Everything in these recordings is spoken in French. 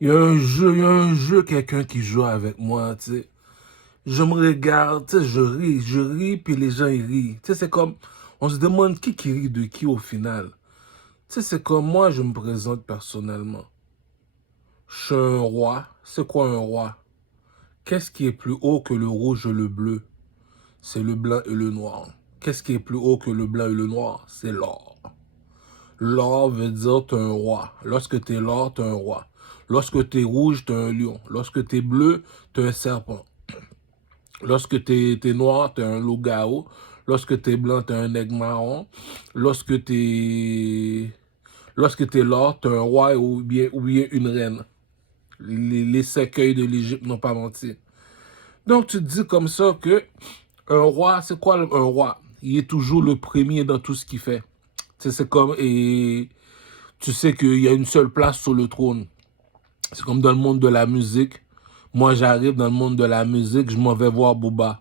il y a un jeu, quelqu'un qui joue avec moi, tu sais. Je me regarde, tu sais, je ris, puis les gens, ils rient. Tu sais, c'est comme, on se demande qui rit de qui au final. Tu sais, c'est comme moi, je me présente personnellement. Je suis un roi. C'est quoi un roi? Qu'est-ce qui est plus haut que le rouge et le bleu? C'est le blanc et le noir. Qu'est-ce qui est plus haut que le blanc et le noir? C'est l'or. L'or veut dire t'es un roi. Lorsque t'es l'or, t'es un roi. Lorsque t'es rouge, t'es un lion. Lorsque t'es bleu, t'es un serpent. Lorsque t'es noir, t'es un loup-garou. Lorsque t'es blanc, t'es un aigle marron. Lorsque t'es Lorsque t'es l'or, t'es un roi ou bien une reine. Les cercueils de l'Égypte n'ont pas menti. Donc tu te dis comme ça que un roi, c'est quoi un roi? Il est toujours le premier dans tout ce qu'il fait. C'est comme, et tu sais qu'il y a une seule place sur le trône. C'est comme dans le monde de la musique. Moi, j'arrive dans le monde de la musique, je m'en vais voir Booba.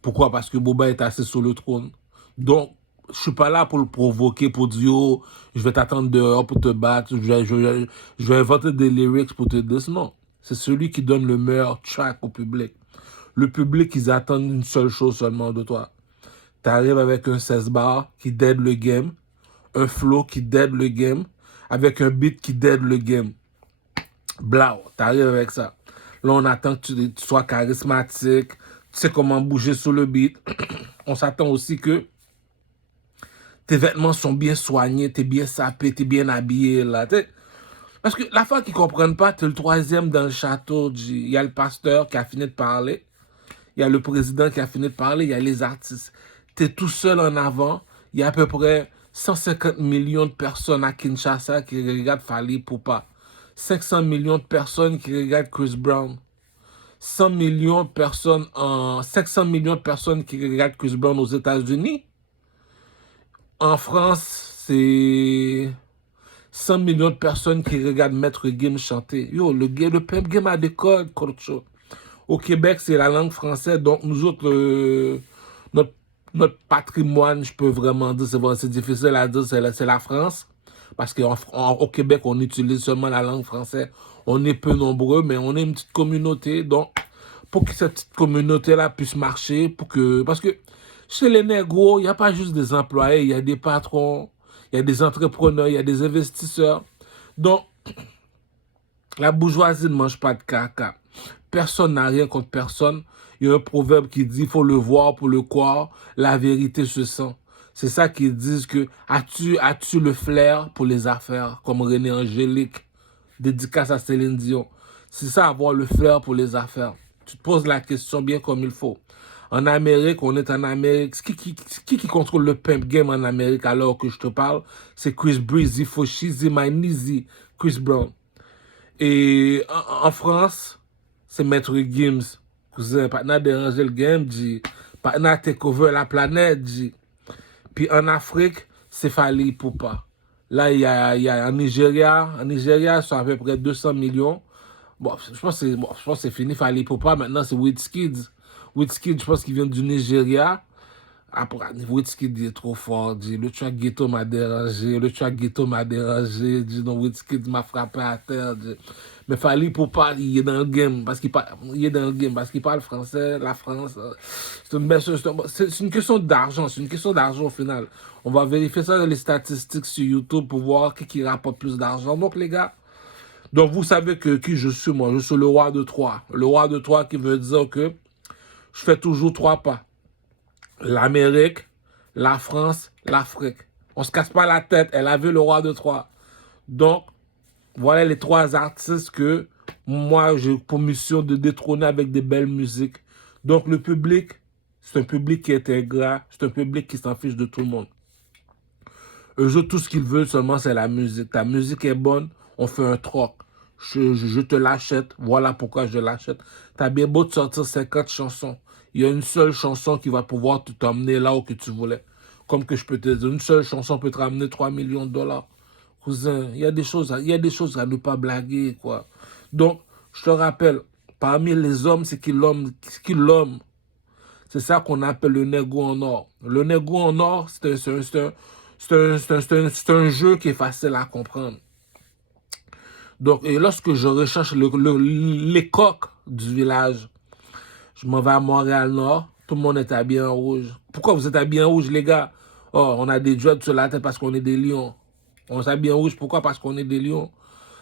Pourquoi? Parce que Booba est assis sur le trône. Donc, je suis pas là pour le provoquer, pour dire, oh, je vais t'attendre dehors pour te battre, je vais inventer des lyrics pour te dire. Non, c'est celui qui donne le meilleur track au public. Le public, ils attendent une seule chose seulement de toi. Tu arrives avec un 16 bars qui dead le game, un flow qui dead le game, avec un beat qui dead le game. Blau, t'arrives avec ça. Là, on attend que tu sois charismatique, tu sais comment bouger sur le beat. On s'attend aussi que tes vêtements sont bien soignés, t'es bien sapé, t'es bien habillé, là. T'sais. Parce que la fois qu'ils comprennent pas, t'es le troisième dans le château. Il y a le pasteur qui a fini de parler, il y a le président qui a fini de parler, il y a les artistes. T'es tout seul en avant, il y a à peu près 150 millions de personnes à Kinshasa qui regardent Fally Ipupa. 500 millions de personnes qui regardent Chris Brown. 100 millions de personnes 500 millions de personnes qui regardent Chris Brown aux États-Unis. En France, c'est 100 millions de personnes qui regardent Maître Gims chanter. Yo, le pimp game a des codes, Korcho. Au Québec, c'est la langue française, donc nous autres, notre, notre patrimoine, je peux vraiment dire, c'est difficile à dire, c'est la France. Parce qu'au Québec, on utilise seulement la langue française. On est peu nombreux, mais on est une petite communauté. Donc, pour que cette petite communauté-là puisse marcher, parce que chez les négros, il n'y a pas juste des employés, il y a des patrons, il y a des entrepreneurs, il y a des investisseurs. Donc, la bourgeoisie ne mange pas de caca. Personne n'a rien contre personne. Il y a un proverbe qui dit, il faut le voir pour le croire, la vérité se sent. C'est ça qu'ils disent que, as-tu le flair pour les affaires, comme René Angélique, dédicace à Céline Dion. C'est ça, avoir le flair pour les affaires. Tu te poses la question bien comme il faut. En Amérique, on est en Amérique. Qui contrôle le pimp game en Amérique alors que je te parle? C'est Chris Breezy, Foshizy, Myneezy, Chris Brown. Et en France, c'est Maître Gims. Cousin, pas n'a dérangé le game, dit. Pas n'a take over la planète, dit. Puis en Afrique, c'est Fally Ipupa. Là, il y a en Nigeria, c'est à peu près 200 millions. Bon, je pense que c'est fini, Fally Ipupa. Maintenant, c'est Wizkid. Wizkid, je pense qu'il vient du Nigeria. Après, Wizkid est trop fort. Dit, le track Ghetto m'a dérangé. Le track Ghetto m'a dérangé. Dit, non, Wizkid m'a frappé à terre. Dit. Mais Fally Ipupa, il est dans le game. Il est dans le game parce qu'il parle français, la France. C'est une belle chose. C'est une question d'argent. C'est une question d'argent au final. On va vérifier ça dans les statistiques sur YouTube pour voir qui rapporte plus d'argent. Donc, les gars, donc vous savez que qui je suis, moi. Je suis le roi de Troie. Le roi de Troie qui veut dire que je fais toujours trois pas. L'Amérique, la France, l'Afrique. On se casse pas la tête. Elle a vu le roi de Troie. Donc, voilà les trois artistes que moi, j'ai pour mission de détrôner avec des belles musiques. Donc, le public, c'est un public qui est ingrat. C'est un public qui s'en fiche de tout le monde. Eux autres, tout ce qu'ils veulent seulement, c'est la musique. Ta musique est bonne, on fait un troc. Je te l'achète, voilà pourquoi je l'achète. T'as bien beau te sortir 50 chansons. Il y a une seule chanson qui va pouvoir t'emmener là où que tu voulais. Comme que je peux te dire, une seule chanson peut te ramener 3 millions de dollars. Cousin, il y a des choses à ne pas blaguer, quoi. Donc, je te rappelle, parmi les hommes, c'est qui l'homme. C'est ça qu'on appelle le négo en or. Le négo en or, c'est un jeu qui est facile à comprendre. Donc, et lorsque je recherche les coqs du village, je m'en vais à Montréal-Nord, tout le monde est habillé en rouge. Pourquoi vous êtes habillés en rouge, les gars? Oh, on a des dreads sur la tête parce qu'on est des lions. On s'habille en rouge, pourquoi? Parce qu'on est des lions.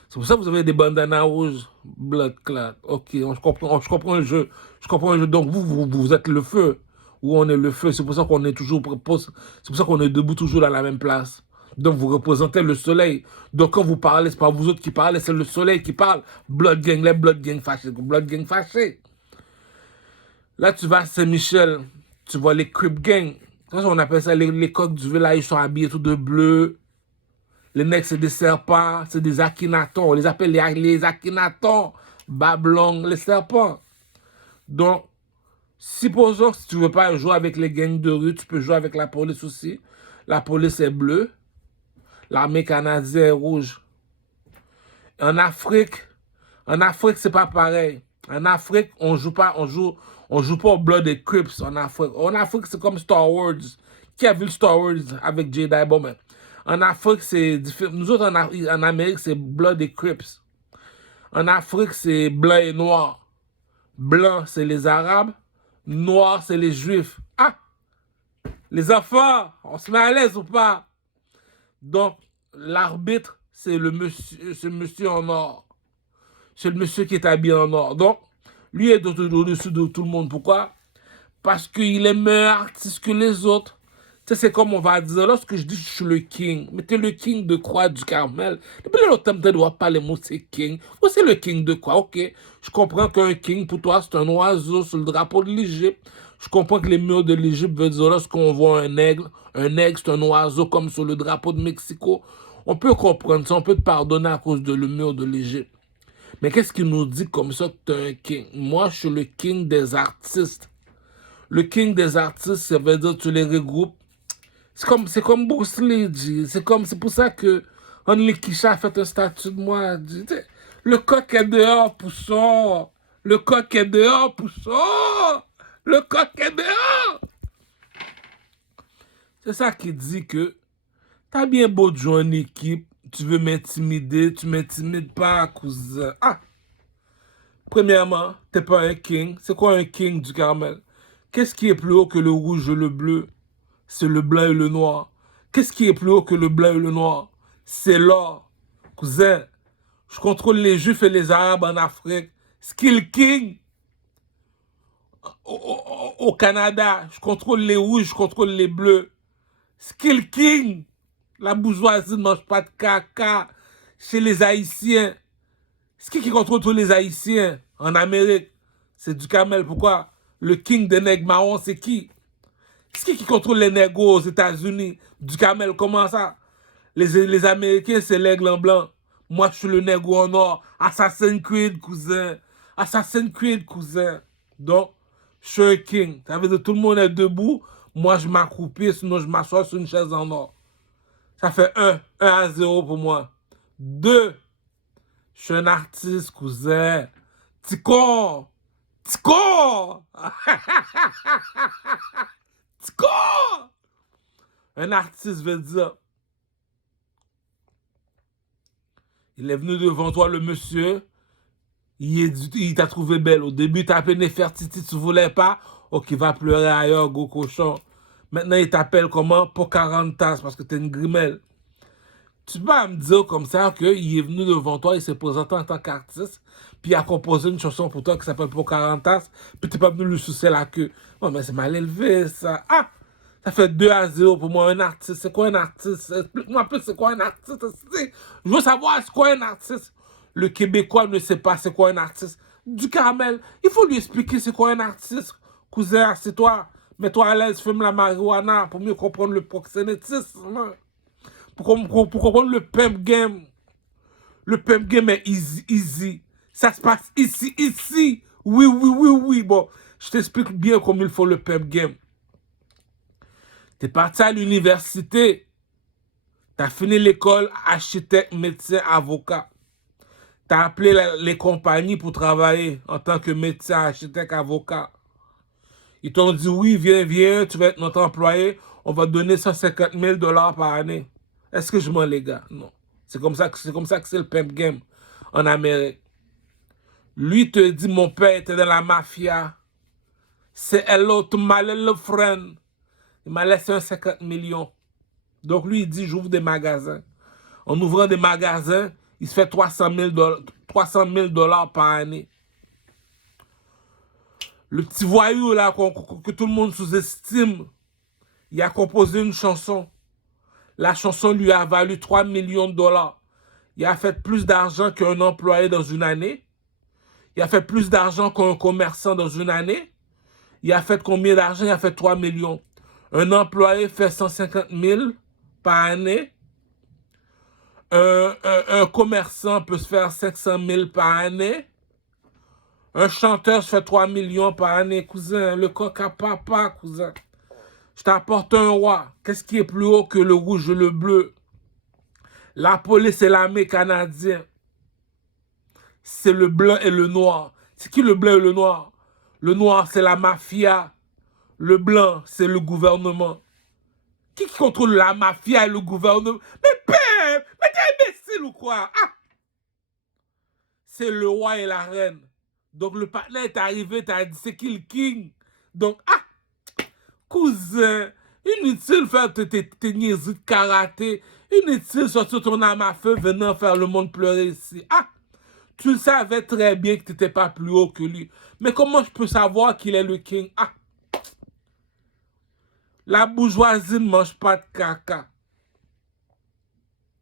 C'est pour ça que vous avez des bandanas rouges. Blood clot. Ok, je comprends le jeu. Je comprends le jeu. Donc, vous êtes le feu. Où on est le feu. C'est pour ça qu'on est toujours... C'est pour ça qu'on est debout toujours à la même place. Donc, vous représentez le soleil. Donc, quand vous parlez, c'est pas vous autres qui parlez, c'est le soleil qui parle. Blood gang, les blood gang fâchés. Blood gang fâchés. Là, tu vas à Saint-Michel. Tu vois les Crip gang. On appelle ça les coqs du village. Ils sont habillés tout de bleu. Les nègres, c'est des serpents, c'est des akinatons. On les appelle les akinatons, bablong, les serpents. Donc, supposons que si tu veux pas jouer avec les gangs de rue, tu peux jouer avec la police aussi. La police est bleue. L'armée canadienne est rouge. En Afrique, c'est pas pareil. En Afrique, on joue pas au Blood et Crips en Afrique. En Afrique, c'est comme Star Wars. Qui a vu le Star Wars avec Jedi? Bon, mais en Afrique, c'est différent. Nous autres, en Amérique, c'est Blood et Crips. En Afrique, c'est blanc et noir. Blanc, c'est les Arabes. Noir, c'est les Juifs. Ah! Les enfants, on se met à l'aise ou pas? Donc, l'arbitre, c'est le monsieur en or. C'est le monsieur qui est habillé en or. Donc, lui est au-dessus de tout le monde. Pourquoi? Parce qu'il est meilleur artiste que les autres. Tu sais, c'est comme on va dire, lorsque je dis que je suis le king, mais t'es le king de quoi du Carmel? Depuis longtemps, tu ne dois pas les mots, c'est king. Ou c'est le king de quoi? Ok, je comprends qu'un king, pour toi, c'est un oiseau sur le drapeau de l'Égypte. Je comprends que les murs de l'Égypte veulent dire lorsqu'on voit un aigle, c'est un oiseau comme sur le drapeau de Mexico. On peut comprendre ça, on peut te pardonner à cause de le mur de l'Égypte. Mais qu'est-ce qui nous dit comme ça que tu es un king? Moi, je suis le king des artistes. Le king des artistes, ça veut dire que tu les regroupes. C'est comme Bruce Lee dit. C'est pour ça que Only Kisha a fait un statut de moi. Dit, le coq est dehors, pousson. Le coq est dehors, pousson. Le coq est dehors. C'est ça qui dit que t'as bien beau de jouer en équipe, tu veux m'intimider, tu m'intimides pas, cousin. Ah! Premièrement, t'es pas un king. C'est quoi un king du Carmel? Qu'est-ce qui est plus haut que le rouge et le bleu? C'est le blanc et le noir. Qu'est-ce qui est plus haut que le blanc et le noir? C'est l'or. Cousin, je contrôle les Juifs et les Arabes en Afrique. Skill King. Au Canada, je contrôle les rouges, je contrôle les bleus. Skill King. La bourgeoisie ne mange pas de caca chez les Haïtiens. C'est qui contrôle tous les Haïtiens en Amérique? C'est du Carmel. Pourquoi? Le king des nègres marrons, c'est qui? C'est qui contrôle les négros aux États-Unis? Du Carmel, comment ça? Les Américains, c'est l'aigle en blanc. Moi, je suis le négro en or. Assassin's Creed, cousin. Assassin's Creed, cousin. Donc, je suis un king. Ça veut dire que tout le monde est debout. Moi, je m'accroupis, sinon je m'assois sur une chaise en or. Ça fait 1-0 pour moi. 2, je suis un artiste, cousin. Ticon! Ticon! Ticon! Un artiste veut dire, il est venu devant toi, le monsieur, il t'a trouvé belle. Au début, il t'a appelé Nefertiti, tu voulais pas. Ok, va pleurer ailleurs, gros cochon. Maintenant, il t'appelle comment? Pocahontas, parce que t'es une grimelle. Tu peux pas me dire comme ça qu'il est venu devant toi, il s'est présenté en tant qu'artiste, puis il a composé une chanson pour toi qui s'appelle Pocahontas, puis t'es pas venu lui sucer la queue. Oh, mais c'est mal élevé, ça. Ah! Ça fait 2-0 pour moi, un artiste. C'est quoi un artiste? Explique-moi plus c'est quoi un artiste. Je veux savoir c'est quoi un artiste. Le Québécois ne sait pas c'est quoi un artiste. Du Carmel, il faut lui expliquer c'est quoi un artiste. Cousin, c'est toi. Mets-toi à l'aise, fume la marijuana pour mieux comprendre le proxénétisme. Pour comprendre le pimp game. Le pimp game est easy. Ça se passe ici. Oui. Bon, je t'explique bien comment il faut le pimp game. T'es parti à l'université. T'as fini l'école, architecte, médecin, avocat. T'as appelé les compagnies pour travailler en tant que médecin, architecte, avocat. Ils t'ont dit oui, viens, tu vas être notre employé. On va te donner 150 000 $ par année. Est-ce que je mens, les gars? Non. C'est comme ça que c'est le pimp game. en Amérique. Lui te dit, mon père était dans la mafia. C'est hello to my little friend. Il m'a laissé un 50 millions. Donc lui, il dit, j'ouvre des magasins. En ouvrant des magasins, il se fait 300 000 $ par année. Le petit voyou là que tout le monde sous-estime, il a composé une chanson. La chanson lui a valu 3 millions de dollars. Il a fait plus d'argent qu'un employé dans une année. Il a fait plus d'argent qu'un commerçant dans une année. Il a fait combien d'argent? Il a fait 3 millions. Un employé fait 150 000 par année. Un commerçant peut se faire 500 000 par année. Un chanteur se fait 3 millions par année, cousin. Le coq à papa, cousin. Je t'apporte un roi. Qu'est-ce qui est plus haut que le rouge et le bleu? La police et l'armée canadienne. C'est le blanc et le noir. C'est qui le blanc et le noir? Le noir, c'est la mafia. Le blanc, c'est le gouvernement. Qui contrôle la mafia et le gouvernement? Mais père, mais t'es imbécile ou quoi? Ah! C'est le roi et la reine. Donc le partenaire est arrivé, t'as dit c'est qui le king? Donc, cousin, inutile faire tes niaiseries de karaté. Inutile sortir ton arme à feu venant faire le monde pleurer ici. Tu le savais très bien que tu n'étais pas plus haut que lui. Mais comment je peux savoir qu'il est le king? La bourgeoisie ne mange pas de caca.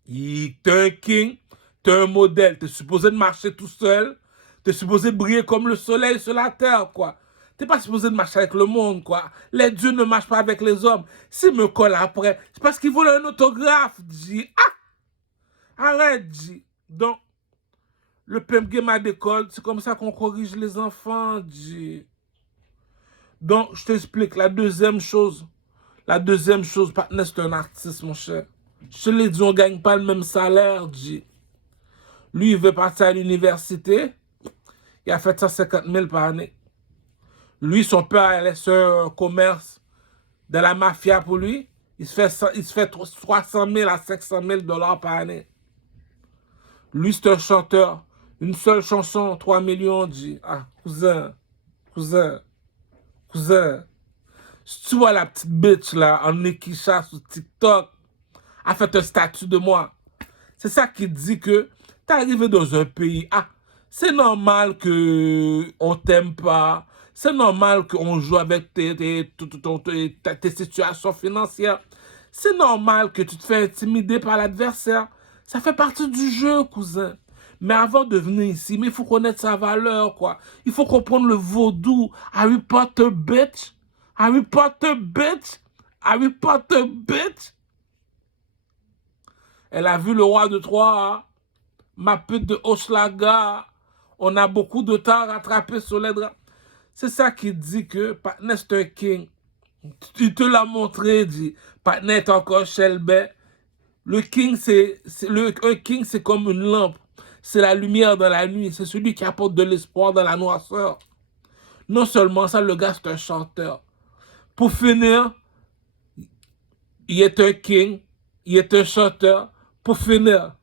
T'es un king, t'es un modèle. T'es supposé de marcher tout seul. T'es supposé de briller comme le soleil sur la terre, quoi. T'es pas supposé de marcher avec le monde, quoi. Les dieux ne marchent pas avec les hommes. S'ils me collent après, c'est parce qu'ils veulent un autographe, G. Arrête, G. Donc, le pimp game à l'école, c'est comme ça qu'on corrige les enfants, G. Donc, je t'explique. La deuxième chose, Patnes, c'est un artiste, mon cher. Je te l'ai dit, on ne gagne pas le même salaire, G. Lui, il veut partir à l'université. Il a fait 150 000 par année. Lui, son père a laissé un commerce de la mafia pour lui. Il se fait 300 000 à 500 000 $ par année. Lui, c'est un chanteur. Une seule chanson, 3 millions, G. Cousin. Si tu vois la petite bitch là, en équicha sur TikTok, a fait un statut de moi. C'est ça qui dit que t'es arrivé dans un pays. C'est normal que on t'aime pas. C'est normal qu'on joue avec tes situations financières. C'est normal que tu te fais intimider par l'adversaire. Ça fait partie du jeu, cousin. Mais avant de venir ici, il faut connaître sa valeur, quoi. Il faut comprendre le vaudou. Harry Potter, bitch. Harry Potter, bitch. Harry Potter, bitch. Elle a vu le roi de Troie, ma pute de Hochelaga. On a beaucoup de temps à rattraper sur les draps. C'est ça qui dit que Patnes est un king. Tu te l'as montré, dit. Patnes est encore Shelby. Le king, un king, c'est comme une lampe. C'est la lumière dans la nuit. C'est celui qui apporte de l'espoir dans la noirceur. Non seulement ça, le gars, c'est un chanteur. Pour finir, il est un king. Il est un chanteur. Pour finir,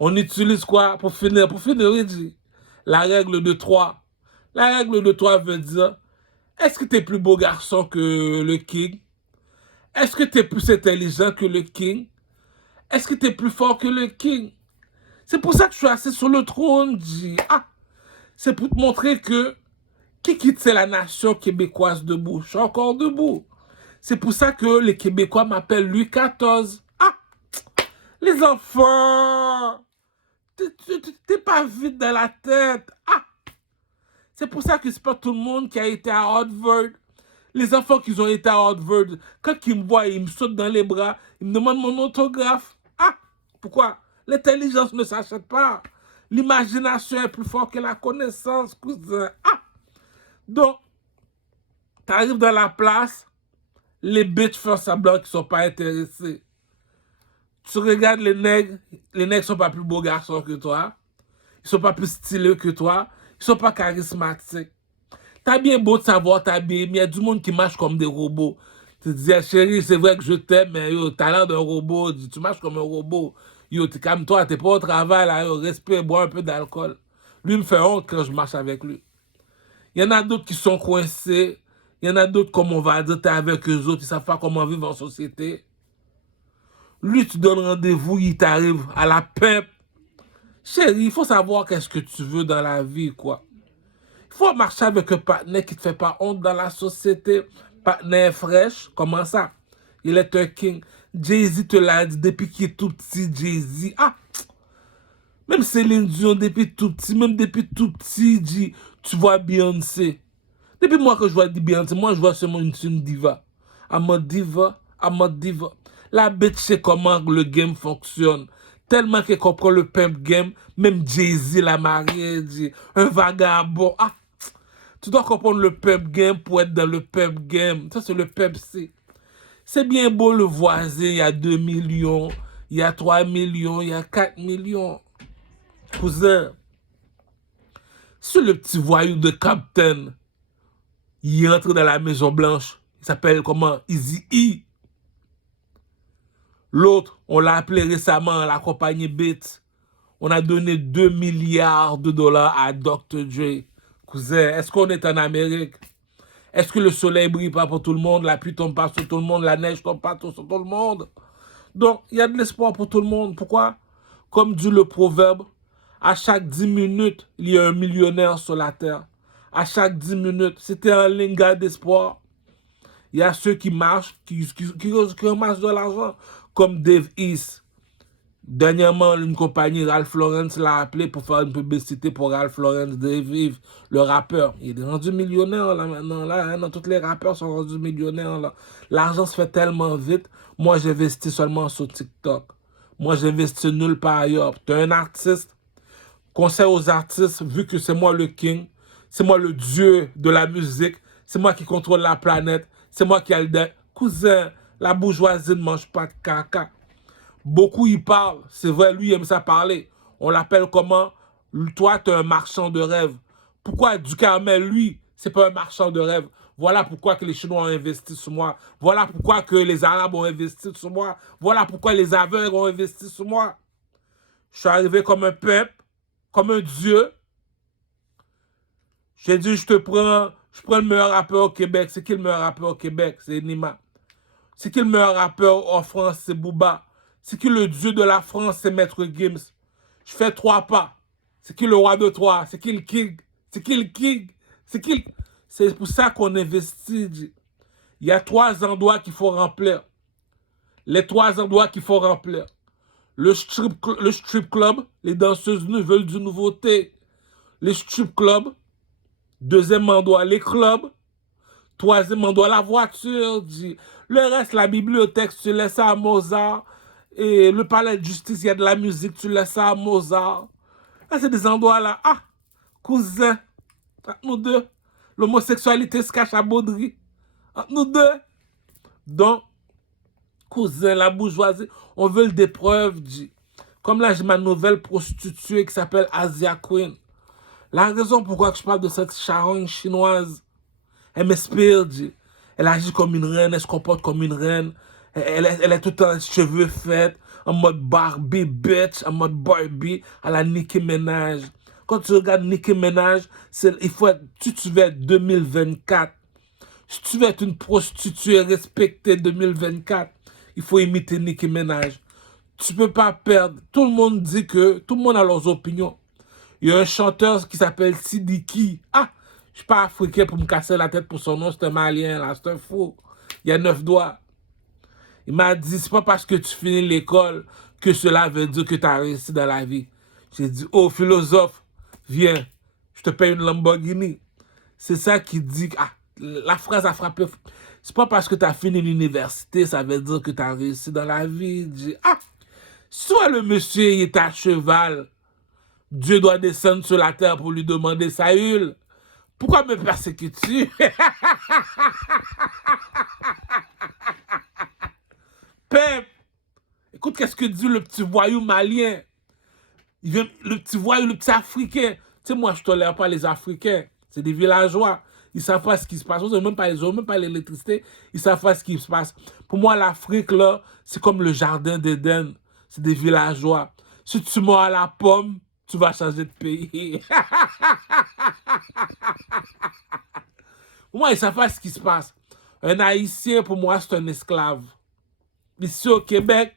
on utilise quoi? Pour finir, il dit la règle de 3. La règle de 3 veut dire, est-ce que tu es plus beau garçon que le king? Est-ce que tu es plus intelligent que le king? Est-ce que tu es plus fort que le king? C'est pour ça que je suis assis sur le trône, G. C'est pour te montrer que qui quitte la nation québécoise debout? Je suis encore debout. C'est pour ça que les Québécois m'appellent Louis XIV. Les enfants, t'es pas vide dans la tête. C'est pour ça que c'est pas tout le monde qui a été à Harvard. Les enfants qui ont été à Harvard, quand ils me voient, ils me sautent dans les bras, ils me demandent mon autographe. Pourquoi? L'intelligence ne s'achète pas. L'imagination est plus forte que la connaissance, cousin. Donc, t'arrives dans la place, les bitches font semblant qu'ils sont pas intéressés. Tu regardes les nègres sont pas plus beaux garçons que toi. Ils sont pas plus stylés que toi. Ils sont pas charismatiques. T'as bien beau de savoir t'habiller, mais il y a du monde qui marche comme des robots. Tu te dis, chérie, c'est vrai que je t'aime, mais t'as l'air d'un robot. Tu marches comme un robot. Yo, calme-toi, t'es pas au travail, là, yo, respire, bois un peu d'alcool. Lui me fait honte quand je marche avec lui. Il y en a d'autres qui sont coincés. Il y en a d'autres, comme on va dire, t'es avec eux autres, ils savent pas comment vivre en société. Lui, tu donnes rendez-vous, il t'arrive à la pep. Chérie, il faut savoir qu'est-ce que tu veux dans la vie, quoi. Il faut marcher avec un partenaire qui ne te fait pas honte dans la société. Partenaire fraîche, comment ça? Il est un king. Jay-Z te l'a dit depuis qu'il est tout petit, Jay-Z. Ah! Même Céline Dion, depuis tout petit, même depuis tout petit, dit, tu vois Beyoncé. Depuis moi que je vois Beyoncé, moi je vois seulement une diva. I'm a diva, I'm a diva. La bête sait comment le game fonctionne. Tellement qu'elle comprend le pimp game, même Jay-Z l'a marié, dit, un vagabond. Ah! Tu dois comprendre le pimp game pour être dans le pimp game. Ça, c'est le pimp C. C'est bien beau le voisin, il y a 2 millions, il y a 3 millions, il y a 4 millions. Cousin, c'est le petit voyou de Captain. Il entre dans la Maison Blanche. Il s'appelle comment? Easy E. L'autre, on l'a appelé récemment, la compagnie Beats. On a donné 2 milliards de dollars à Dr. Dre. Cousin, est-ce qu'on est en Amérique? Est-ce que le soleil brille pas pour tout le monde? La pluie tombe pas sur tout le monde? La neige tombe pas sur tout le monde? Donc, il y a de l'espoir pour tout le monde. Pourquoi? Comme dit le proverbe, à chaque 10 minutes, il y a un millionnaire sur la terre. À chaque 10 minutes, c'était un linga d'espoir. Il y a ceux qui marchent, qui ramassent de l'argent, comme Dave East. Dernièrement, une compagnie, Ralph Lauren, l'a appelé pour faire une publicité pour Ralph Lauren, Dave East, le rappeur. Il est rendu millionnaire là maintenant. Là, hein, tous les rappeurs sont rendus millionnaires là. L'argent se fait tellement vite. Moi, j'investis seulement sur TikTok. Moi, j'investis nulle part ailleurs. Tu es un artiste. Conseil aux artistes, vu que c'est moi le king, c'est moi le dieu de la musique, c'est moi qui contrôle la planète, c'est moi qui a le... Cousin, la bourgeoisie ne mange pas de caca. Beaucoup y parlent, c'est vrai, lui il aime ça parler. On l'appelle comment? Toi, tu es un marchand de rêve. Pourquoi Ducarmel, lui, c'est pas un marchand de rêve? Voilà pourquoi que les Chinois ont investi sur moi. Voilà pourquoi que les Arabes ont investi sur moi. Voilà pourquoi les aveugles ont investi sur moi. Je suis arrivé comme un peuple, comme un dieu. J'ai dit, je prends le meilleur rappeur au Québec. C'est qui le meilleur rappeur au Québec? C'est Nima. C'est qui le meilleur rappeur en France? C'est Booba. C'est qui le dieu de la France? C'est Maître Gims. Je fais 3 pas. C'est qui le roi de 3? C'est qui le king? C'est qui le king? C'est qui le... C'est pour ça qu'on investit. Il y a 3 endroits qu'il faut remplir. Les 3 endroits qu'il faut remplir. Le strip club, les danseuses nues veulent du nouveauté. Les strip clubs. 2e endroit, les clubs. 3e endroit, la voiture. Le reste, la bibliothèque, tu laisses ça à Mozart. Et le palais de justice, il y a de la musique, tu laisses ça à Mozart. Là, c'est des endroits là. Ah, cousin, entre nous deux. L'homosexualité se cache à Baudry. Entre nous deux. Donc, cousin, la bourgeoisie, on veut des preuves. Comme là, j'ai ma nouvelle prostituée qui s'appelle Asia Queen. La raison pourquoi je parle de cette charogne chinoise, elle m'inspire. Elle agit comme une reine, elle se comporte comme une reine. Elle est tout le temps cheveux faits, en mode Barbie, bitch, en mode Barbie, à la Nicki Minaj. Quand tu regardes Nicki Minaj, il faut être, tu veux être 2024. Si tu veux être une prostituée respectée 2024, il faut imiter Nicki Minaj. Tu peux pas perdre. Tout le monde dit que, tout le monde a leurs opinions. Il y a un chanteur qui s'appelle Sidiki. Ah, je suis pas africain pour me casser la tête pour son nom, c'est un malien là, c'est un fou. Il y a 9 doigts. Il m'a dit, c'est pas parce que tu finis l'école que cela veut dire que tu as réussi dans la vie. J'ai dit, oh philosophe, viens, je te paye une Lamborghini. C'est ça qui dit, ah, la phrase a frappé. C'est pas parce que tu as fini l'université, ça veut dire que tu as réussi dans la vie. J'ai dit, ah, soit le monsieur il est à cheval, Dieu doit descendre sur la terre pour lui demander sa hule. Pourquoi me persécutes-tu? Pep, écoute qu'est-ce que dit le petit voyou malien. Il vient, le petit voyou, le petit africain. Tu sais, moi, je tolère pas les Africains. C'est des villageois. Ils savent pas ce qui se passe. Ils n'ont même pas l'électricité. Ils savent pas ce qui se passe. Pour moi, l'Afrique, là, c'est comme le jardin d'Éden. c'est des villageois. Si tu mords à la pomme, tu vas changer de pays. Moi, ils savent pas ce qui se passe. Un Haïtien, pour moi, c'est un esclave. Ici au Québec,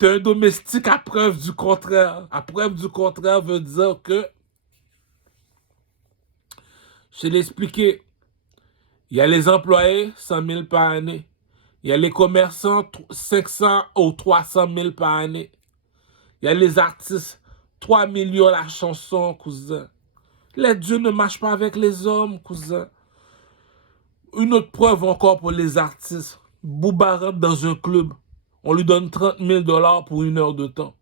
tu es un domestique à preuve du contraire. À preuve du contraire veut dire que, je l'ai expliqué, il y a les employés, 100 000 par année. Il y a les commerçants, 500 ou 300 000 par année. Il y a les artistes, 3 millions la chanson, cousin. Les dieux ne marchent pas avec les hommes, cousin. Une autre preuve encore pour les artistes. Booba rentre dans un club. On lui donne 30 000 $ pour 1 heure de temps.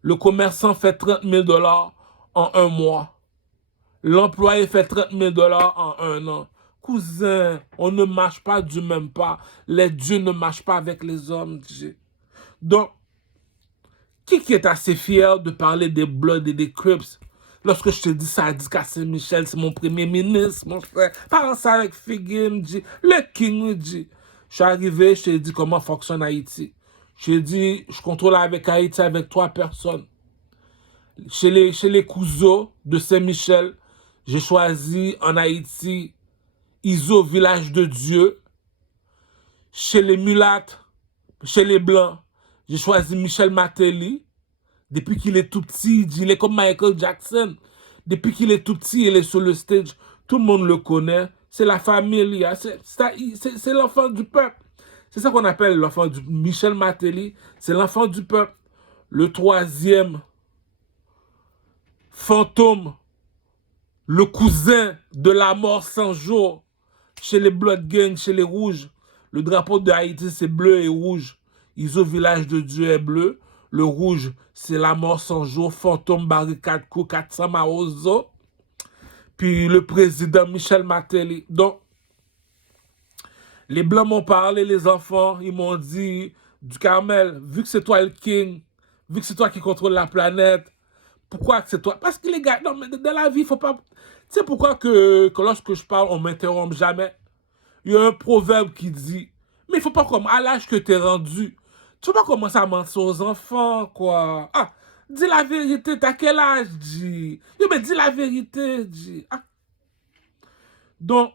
Le commerçant fait 30 000 $ en 1 mois. L'employé fait 30 000 $ en 1 an. Cousin, on ne marche pas du même pas. Les dieux ne marchent pas avec les hommes. Donc, qui est assez fier de parler des Bloods et des Crips? Lorsque je te dis ça, dit qu'à Saint-Michel, c'est mon premier ministre, mon frère. Parle ça avec Figgy, me dit. Le King me dit. Je suis arrivé, je te dis comment fonctionne Haïti. Je te dis, je contrôle avec Haïti avec 3 personnes. Chez les Couzeaux de Saint-Michel, j'ai choisi en Haïti Iso, village de Dieu. Chez les mulattes, chez les blancs, j'ai choisi Michel Martelly. Depuis qu'il est tout petit, il est comme Michael Jackson. Depuis qu'il est tout petit, il est sur le stage. Tout le monde le connaît. C'est la famille. C'est l'enfant du peuple. C'est ça qu'on appelle l'enfant du... Michel Martelly, c'est l'enfant du peuple. Le troisième, Fantôme, le cousin de la mort 100 jours. Chez les Blood Gang, chez les Rouges. Le drapeau de Haïti, c'est bleu et rouge. Iso, village de Dieu, est bleu. Le rouge, c'est la mort 100 jours. Fantôme, barricade, coup, 400 Maozo. Puis le président Michel Martelly. Donc, les Blancs m'ont parlé, les enfants. Ils m'ont dit, du Carmel, vu que c'est toi le king, vu que c'est toi qui contrôle la planète, pourquoi que c'est toi? Parce que les gars, non, mais dans la vie, il faut pas... Tu sais pourquoi que lorsque je parle, on m'interrompt jamais? Il y a un proverbe qui dit, mais il faut pas comme à l'âge que tu es rendu, tu vas pas commencer à mentir aux enfants, quoi. Ah, dis la vérité, t'as quel âge, dis? Yo, mais dis la vérité, dis. Ah. Donc,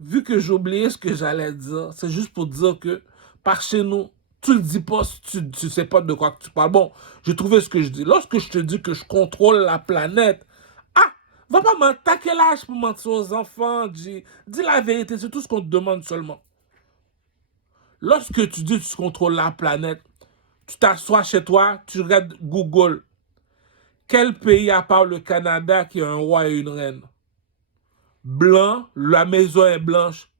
vu que j'ai oublié ce que j'allais dire, c'est juste pour dire que, par chez nous, tu le dis pas si tu sais pas de quoi que tu parles. Bon, j'ai trouvé ce que je dis. Lorsque je te dis que je contrôle la planète, ah, va pas mentir. T'as quel âge pour mentir aux enfants, dis? Dis la vérité, c'est tout ce qu'on te demande seulement. Lorsque tu dis que tu contrôles la planète, tu t'assois chez toi, tu regardes Google. Quel pays à part le Canada qui a un roi et une reine? Blanc, la maison est blanche.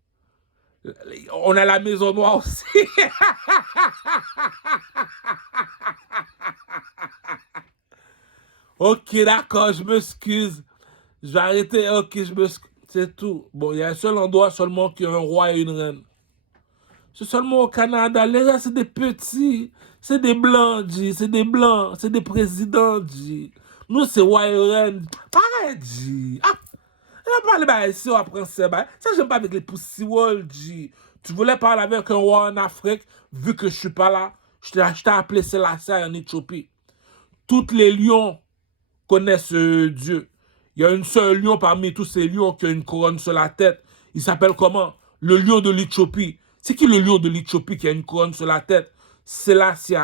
On a la maison noire aussi. Ok, d'accord, je m'excuse. Je vais arrêter. Ok, je m'excuse. C'est tout. Bon, il y a un seul endroit seulement qui a un roi et une reine. C'est seulement au Canada. Les gens, c'est des petits. C'est des blancs, G. C'est des blancs. C'est des présidents, G. Nous, c'est roi et reine. Arrête, G. Ah! Je vais parler ici, on apprend ça. Ça, j'aime pas avec les poussiwol, G. Tu voulais parler avec un roi en Afrique, vu que je suis pas là. Je t'ai appelé Selassie en Éthiopie. Toutes les lions connaissent Dieu. Il y a une seule lion parmi tous ces lions qui a une couronne sur la tête. Il s'appelle comment? Le lion de l'Éthiopie. C'est qui le lion de l'Éthiopie qui a une couronne sur la tête? Selassie.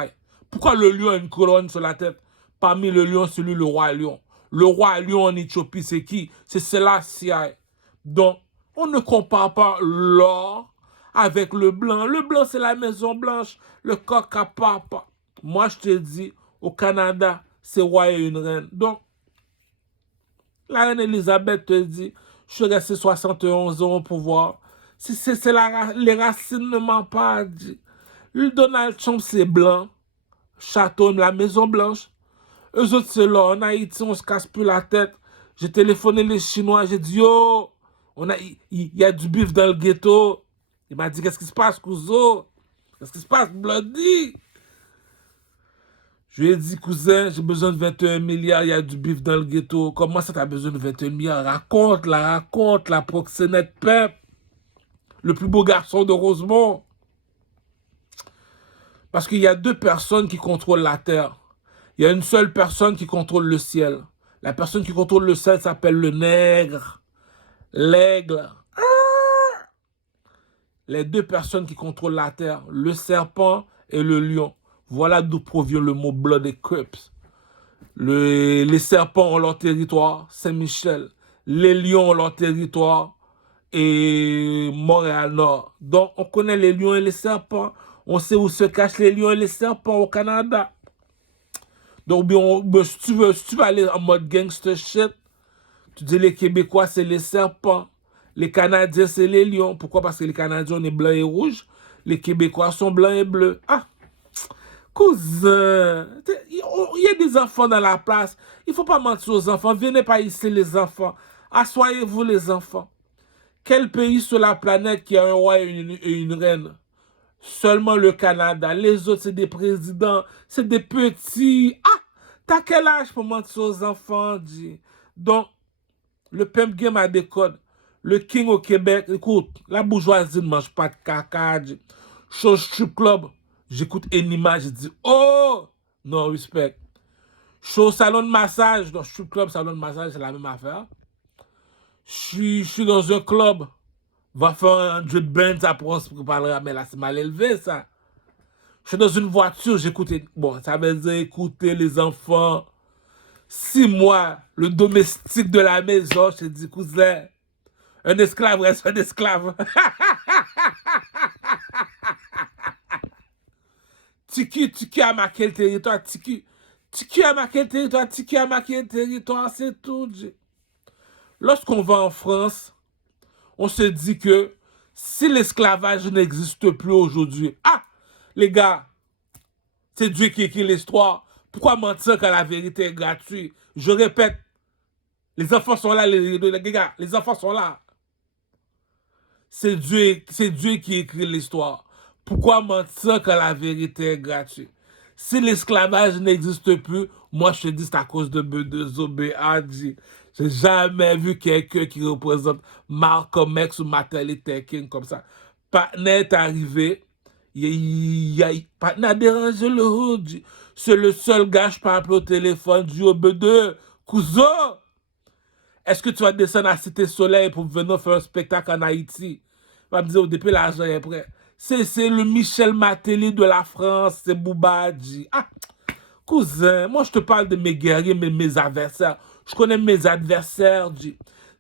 Pourquoi le lion a une couronne sur la tête? Parmi le lion, c'est lui le roi lion. Le roi lion en Éthiopie, c'est qui? C'est Selassie. Donc, on ne compare pas l'or avec le blanc. Le blanc, c'est la Maison Blanche, le coq à papa. Moi, je te dis, au Canada, c'est roi et une reine. Donc, la reine Elisabeth te dit, je suis resté 71 ans au pouvoir. Les racines ne mentent pas. Le Donald Trump, c'est blanc. Château, la Maison Blanche. Eux autres, c'est là. En Haïti, on se casse plus la tête. J'ai téléphoné les Chinois. J'ai dit, yo, il y a du bif dans le ghetto. Il m'a dit, qu'est-ce qui se passe, cousin? Qu'est-ce qui se passe, bloody? Je lui ai dit, cousin, j'ai besoin de 21 milliards, il y a du bif dans le ghetto. Comment ça, t'as besoin de 21 milliards? Raconte, la proxénète Pep, le plus beau garçon de Rosemont. Parce qu'il y a deux personnes qui contrôlent la terre. Il y a une seule personne qui contrôle le ciel. La personne qui contrôle le ciel s'appelle le nègre, l'aigle. Les deux personnes qui contrôlent la terre, le serpent et le lion. Voilà d'où provient le mot Blood et Crips. Les serpents ont leur territoire, Saint-Michel. Les lions ont leur territoire, et Montréal-Nord. Donc, on connaît les lions et les serpents. On sait où se cachent les lions et les serpents au Canada. Donc, si tu veux aller en mode gangster shit, tu dis les Québécois, c'est les serpents. Les Canadiens, c'est les lions. Pourquoi? Parce que les Canadiens, on est blanc et rouge. Les Québécois sont blancs et bleus. Ah, cousin, il y a des enfants dans la place. Il ne faut pas mentir aux enfants. Venez pas ici, les enfants. Assoyez-vous, les enfants. Quel pays sur la planète qui a un roi et une reine? Seulement le Canada. Les autres, c'est des présidents. C'est des petits. Ah, t'as quel âge pour mentir aux enfants, dit? Donc, le pimp game a des codes. Le king au Québec, écoute, la bourgeoisie ne mange pas de caca. Chose strip club, j'écoute Enima, je dis, oh, non, respect. Chose salon de massage, dans strip club, salon de massage, c'est la même affaire. Je suis dans un club, va faire un jeu de Benz, après on se préparera, mais là, c'est mal élevé, ça. Je suis dans une voiture, j'écoute, bon, ça veut dire écouter les enfants. 6 mois, le domestique de la maison, je te dis, cousin, un esclave reste un esclave. Tiki a marqué le territoire, Tiki a marqué le territoire, Tiki a marqué le territoire, c'est tout. Lorsqu'on va en France, on se dit que si l'esclavage n'existe plus aujourd'hui, ah, les gars, c'est Dieu qui écrit l'histoire. Pourquoi mentir quand la vérité est gratuite? Je répète, les enfants sont là, les gars, les enfants sont là. C'est Dieu qui écrit l'histoire. Pourquoi mentir quand la vérité est gratuite? Si l'esclavage n'existe plus, moi je te dis c'est à cause de B2OBAD. J'ai jamais vu quelqu'un qui représente Malcolm X ou Martin Luther King comme ça. Patna est arrivé, Patna a dérangé le hood. C'est le seul gars je peux appeler au téléphone du OB2. Cousin! Est-ce que tu vas descendre à Cité Soleil pour venir faire un spectacle en Haïti? Il va me dire, depuis l'argent est prêt. C'est le Michel Matéli de la France, c'est Boubadji. Ah, cousin, moi je te parle de mes guerriers, mes adversaires. Je connais mes adversaires.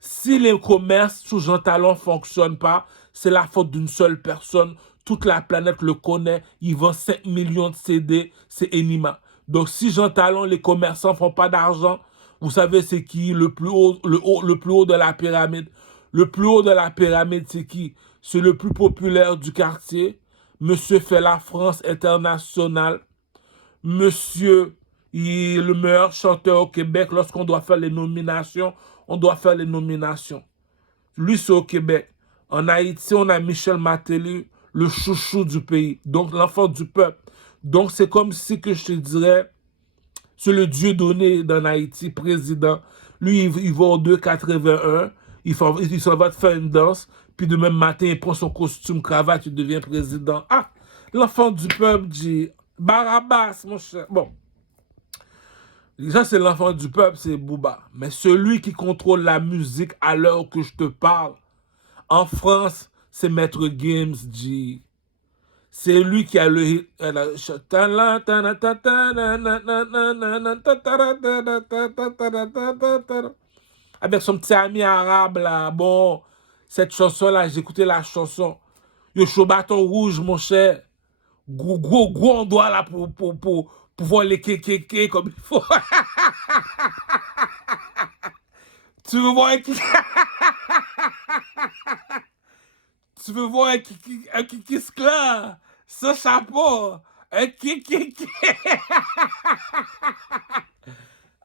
Si les commerces sous Jean Talon ne fonctionnent pas, c'est la faute d'une seule personne. Toute la planète le connaît. Il vend 5 millions de CD, c'est Enima. Donc si Jean Talon, les commerçants ne font pas d'argent, vous savez c'est qui le plus haut de la pyramide? Le plus haut de la pyramide, c'est qui? C'est le plus populaire du quartier. Monsieur fait la France internationale. Monsieur est le meilleur chanteur au Québec. Lorsqu'on doit faire les nominations, on doit faire les nominations. Lui, c'est au Québec. En Haïti, on a Michel Matéli, le chouchou du pays. Donc, l'enfant du peuple. Donc, c'est comme si que je te dirais, c'est le Dieu donné dans Haïti, président. Lui, il va au 2,81. Il s'en va te faire une danse. Puis de même matin, il prend son costume, cravate, il devient président. Ah, l'enfant du peuple dit Barabas, mon cher. Bon. Déjà, c'est l'enfant du peuple, c'est Booba. Mais celui qui contrôle la musique à l'heure que je te parle, en France, c'est Maître Gims, G. C'est lui qui a le hit. Avec son petit ami arabe là. Bon, cette chanson-là, j'ai écouté la chanson. Yo, chaud bâton rouge, mon cher. Gros, on doit là pour voir les kékéké comme il faut. Tu veux voir Tu veux voir un kiki sclin, ce chapeau, un kiki.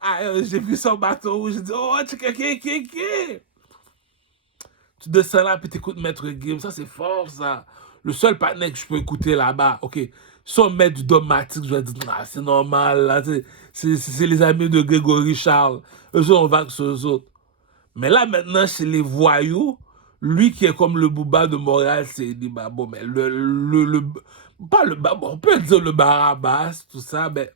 Ah, j'ai vu son bateau rouge, j'ai dit, oh, kiki. Tu descends là, puis t'écoutes Maître Gims, ça c'est fort, ça. Le seul partenaire que je peux écouter là-bas, ok, si on met du Domatic, je vais dire, ah, c'est normal, là, c'est les amis de Grégory Charles. Eux autres, on va que sur eux autres. Mais là, maintenant, chez les voyous, lui qui est comme le Booba de Montréal, c'est dit, bah bon, mais Pas bon, on peut dire le Barabas, tout ça, mais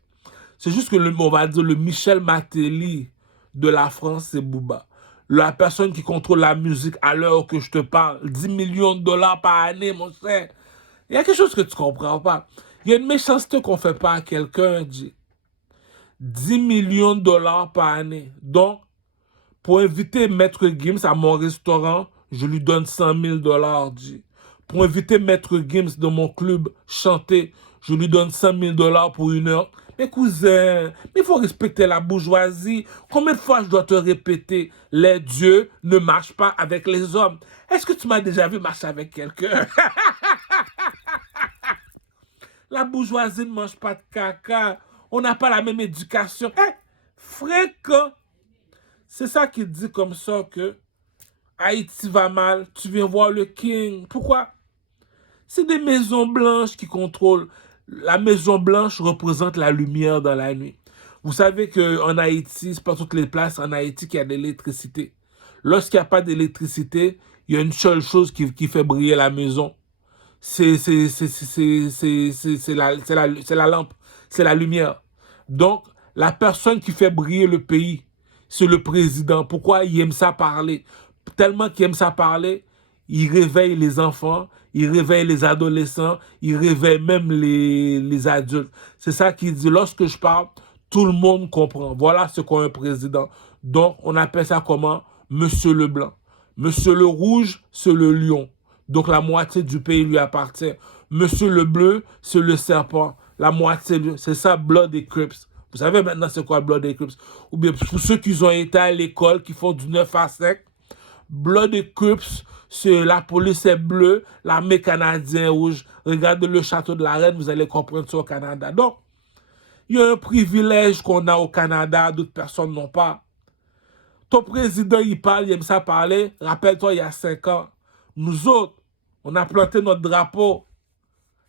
c'est juste que on va dire le Michel Matéli de la France, c'est Booba. La personne qui contrôle la musique à l'heure que je te parle, 10 millions de dollars par année, mon cher. Il y a quelque chose que tu comprends pas. Il y a une méchanceté qu'on fait pas à quelqu'un, 10 millions de dollars par année. Donc, pour inviter Maître Gims à mon restaurant, je lui donne 100 000 dollars, Pour inviter Maître Gims dans mon club chanter, je lui donne 100 000 dollars pour 1 heure. Mais cousin, il faut respecter la bourgeoisie. Combien de fois je dois te répéter, les dieux ne marchent pas avec les hommes? Est-ce que tu m'as déjà vu marcher avec quelqu'un? La bourgeoisie ne mange pas de caca. On n'a pas la même éducation. Fréquent. C'est ça qui dit comme ça que Haïti va mal, tu viens voir le King. Pourquoi? C'est des maisons blanches qui contrôlent. La maison blanche représente la lumière dans la nuit. Vous savez qu'en Haïti, c'est pas toutes les places en Haïti qu'il y a de l'électricité. Lorsqu'il n'y a pas d'électricité, il y a une seule chose qui fait briller la maison. C'est la lampe, c'est la lumière. Donc, la personne qui fait briller le pays, c'est le président. Pourquoi il aime ça parler? Tellement qu'il aime ça parler, il réveille les enfants, il réveille les adolescents, il réveille même les adultes. C'est ça qu'il dit. Lorsque je parle, tout le monde comprend. Voilà ce qu'est un président. Donc, on appelle ça comment? Monsieur le Blanc. Monsieur le Rouge, c'est le lion. Donc, la moitié du pays lui appartient. Monsieur le Bleu, c'est le serpent. La moitié, c'est ça, Blood et Crips. Vous savez maintenant c'est quoi Blood et Crips? Ou bien pour ceux qui ont été à l'école, qui font du 9 à 5, Blood et Crips, c'est la police est bleue, l'armée canadienne rouge. Regardez le château de la Reine, vous allez comprendre ça au Canada. Donc, il y a un privilège qu'on a au Canada, d'autres personnes n'ont pas. Ton président, il parle, il aime ça parler. Rappelle-toi, il y a 5 ans, nous autres, on a planté notre drapeau.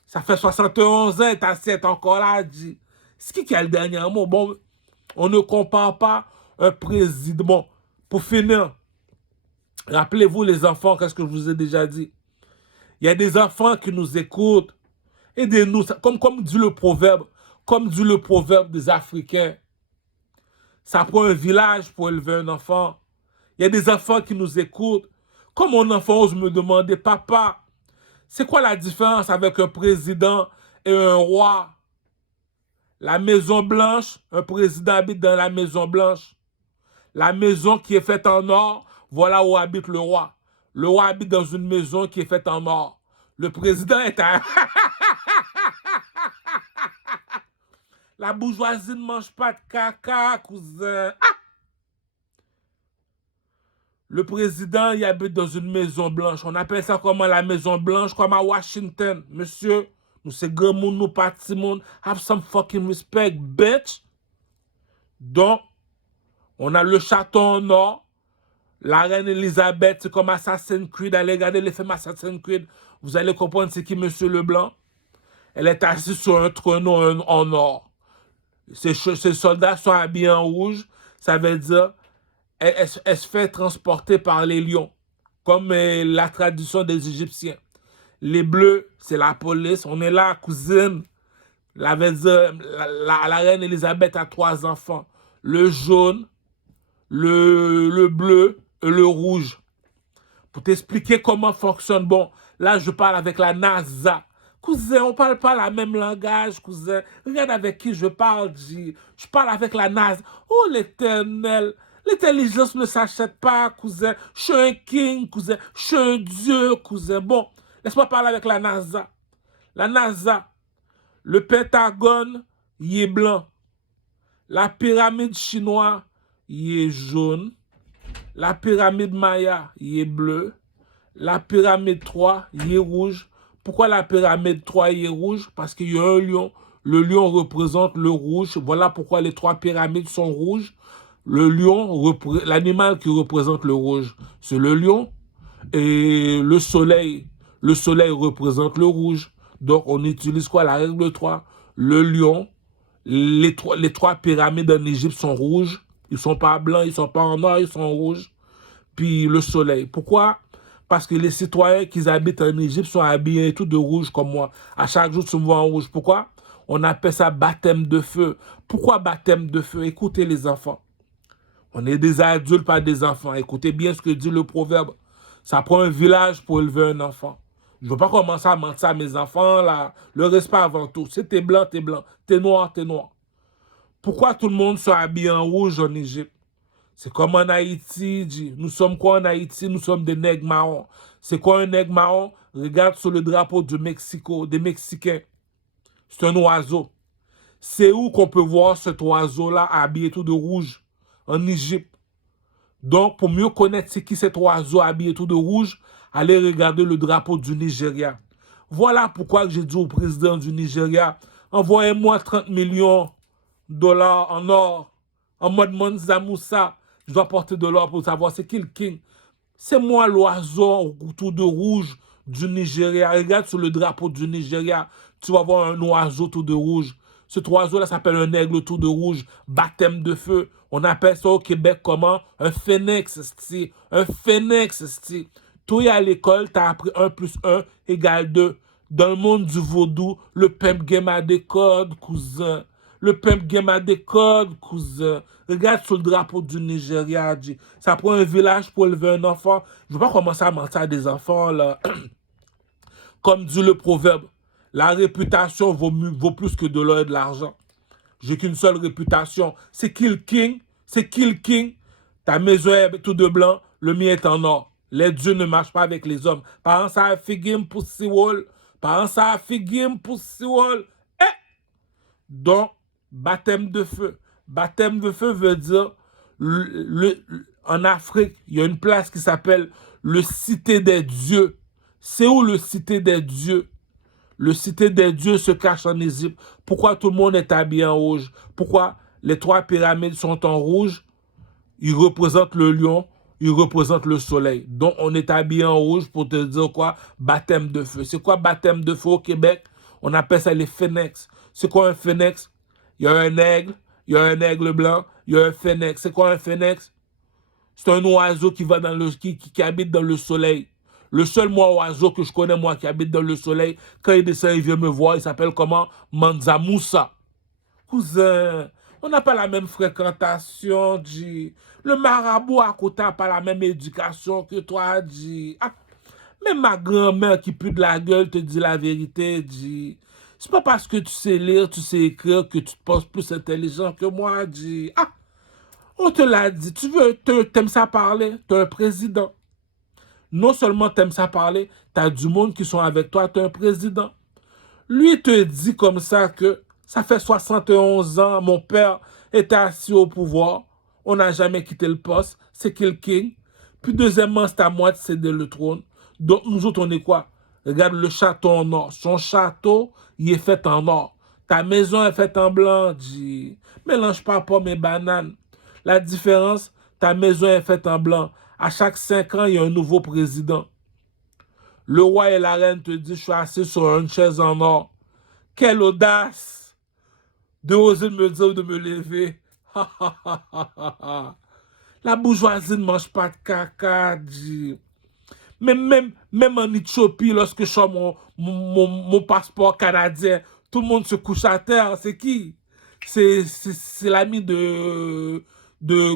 Ça fait 71 ans, ta assiette encore là, dit. C'est qui a le dernier mot? Bon, on ne compare pas un président. Bon, pour finir, rappelez-vous les enfants, qu'est-ce que je vous ai déjà dit? Il y a des enfants qui nous écoutent. Aidez-nous, comme dit le proverbe, des Africains. Ça prend un village pour élever un enfant. Il y a des enfants qui nous écoutent. Comme mon enfant ose me demander, papa, c'est quoi la différence avec un président et un roi? La Maison Blanche, un président habite dans la Maison Blanche. La maison qui est faite en or, voilà où habite le roi. Le roi habite dans une maison qui est faite en or. Le président est à... La bourgeoisie ne mange pas de caca, cousin. Le président, il habite dans une maison blanche. On appelle ça comment la maison blanche, comme à Washington. Monsieur, nous c'est grand monde, nous pas petit monde. Have some fucking respect, bitch. Donc, on a le château en or. La reine Elisabeth, c'est comme Assassin's Creed. Allez regarder les films Assassin's Creed. Vous allez comprendre c'est qui Monsieur Leblanc. Elle est assise sur un trône en or. Ses soldats sont habillés en rouge. Ça veut dire elle se fait transporter par les lions, comme la tradition des Égyptiens. Les bleus, c'est la police. On est là, cousine. La reine Elisabeth a 3 enfants. Le jaune, le bleu et le rouge. Pour t'expliquer comment fonctionne. Bon, là, je parle avec la NASA. Cousin, on ne parle pas le même langage, cousin. Regarde avec qui je parle, je parle avec la NASA. Oh, l'Éternel. L'intelligence ne s'achète pas, cousin. Je suis un king, cousin. Je suis un dieu, cousin. Bon, laisse-moi parler avec la NASA. La NASA, le Pentagone, il est blanc. La pyramide chinoise, il est jaune. La pyramide Maya, il est bleu. La pyramide 3, il est rouge. Pourquoi la pyramide 3 il est rouge? Parce qu'il y a un lion. Le lion représente le rouge. Voilà pourquoi les 3 pyramides sont rouges. Le lion, l'animal qui représente le rouge, c'est le lion. Et le soleil représente le rouge. Donc, on utilise quoi? La règle 3. Le lion, les 3 pyramides en Égypte sont rouges. Ils ne sont pas blancs, ils ne sont pas en or, ils sont rouges. Puis le soleil. Pourquoi? Parce que les citoyens qui habitent en Égypte sont habillés tout de rouge comme moi. À chaque jour, tu me vois en rouge. Pourquoi? On appelle ça baptême de feu. Pourquoi baptême de feu? Écoutez les enfants. On est des adultes, pas des enfants. Écoutez bien ce que dit le proverbe. Ça prend un village pour élever un enfant. Je ne veux pas commencer à mentir à mes enfants, là. Le respect avant tout. Si t'es blanc, t'es blanc. T'es noir, t'es noir. Pourquoi tout le monde soit habillé en rouge en Égypte? C'est comme en Haïti. Nous sommes quoi en Haïti? Nous sommes des nègres marrons. C'est quoi un nègre marron? Regarde sur le drapeau du Mexico, des Mexicains. C'est un oiseau. C'est où qu'on peut voir cet oiseau-là habillé tout de rouge? En Égypte. Donc, pour mieux connaître c'est qui cet oiseau habillé tout de rouge, allez regarder le drapeau du Nigeria. Voilà pourquoi j'ai dit au président du Nigeria, envoyez-moi 30 millions de dollars en or, en mode Mansa Moussa. Je dois porter de l'or pour savoir c'est qui le king. C'est moi l'oiseau tout de rouge du Nigeria. Regarde sur le drapeau du Nigeria, tu vas voir un oiseau tout de rouge. Cet oiseau-là s'appelle un aigle tout de rouge, baptême de feu. On appelle ça au Québec comment? Un phénix, c'ti. Un phénix, c'ti. Toi, à l'école, tu as appris 1 plus 1 égale 2. Dans le monde du vaudou, le pimp game a des codes, cousin. Le pimp game a des codes, cousin. Regarde sur le drapeau du Nigeria, dit. Ça prend un village pour élever un enfant. Je ne vais pas commencer à mentir à des enfants, là. Comme dit le proverbe, la réputation vaut plus que de l'or et de l'argent. J'ai qu'une seule réputation. C'est qui le king? C'est qui le king? Ta maison est tout de blanc, le mien est en or. Les dieux ne marchent pas avec les hommes. Par exemple, ça a figim pour Siwol. Par exemple, ça a figim pour Siwol. Eh! Donc, baptême de feu. Baptême de feu veut dire, en Afrique, il y a une place qui s'appelle le Cité des Dieux. C'est où le Cité des Dieux? Le Cité des Dieux se cache en Égypte. Pourquoi tout le monde est habillé en rouge? Pourquoi les 3 pyramides sont en rouge? Ils représentent le lion, ils représentent le soleil. Donc, on est habillé en rouge pour te dire quoi? Baptême de feu. C'est quoi baptême de feu au Québec? On appelle ça les phénix. C'est quoi un phénix? Il y a un aigle, il y a un aigle blanc, il y a un phénix. C'est quoi un phénix? C'est un oiseau qui va dans le qui habite dans le soleil. Le seul oiseau que je connais, moi, qui habite dans le soleil, quand il descend, il vient me voir, il s'appelle comment? Mansa Moussa. Cousin, on n'a pas la même fréquentation, G. Le marabout à côté n'a pas la même éducation que toi, G. Ah, même ma grand-mère qui pue de la gueule te dit la vérité, G. C'est pas parce que tu sais lire, tu sais écrire que tu te penses plus intelligent que moi, G. Ah, on te l'a dit. T'aimes ça parler? T'es un président. Non seulement t'aimes ça parler, t'as du monde qui sont avec toi, t'es un président. Lui te dit comme ça que ça fait 71 ans, mon père était assis au pouvoir, on n'a jamais quitté le poste, c'est qui le king. Puis deuxièmement, c'est à moi de céder le trône. Donc nous autres, on est quoi? Regarde le château en or. Son château, il est fait en or. Ta maison est faite en blanc, dit. Mélange pas pommes et bananes. La différence, ta maison est faite en blanc. À chaque 5 ans, il y a un nouveau président. Le roi et la reine te disent, je suis assis sur une chaise en or. Quelle audace de oser me dire de me lever. La bourgeoisie ne mange pas de caca, dit. Même en Éthiopie, lorsque je sors mon passeport canadien, tout le monde se couche à terre. C'est qui? C'est l'ami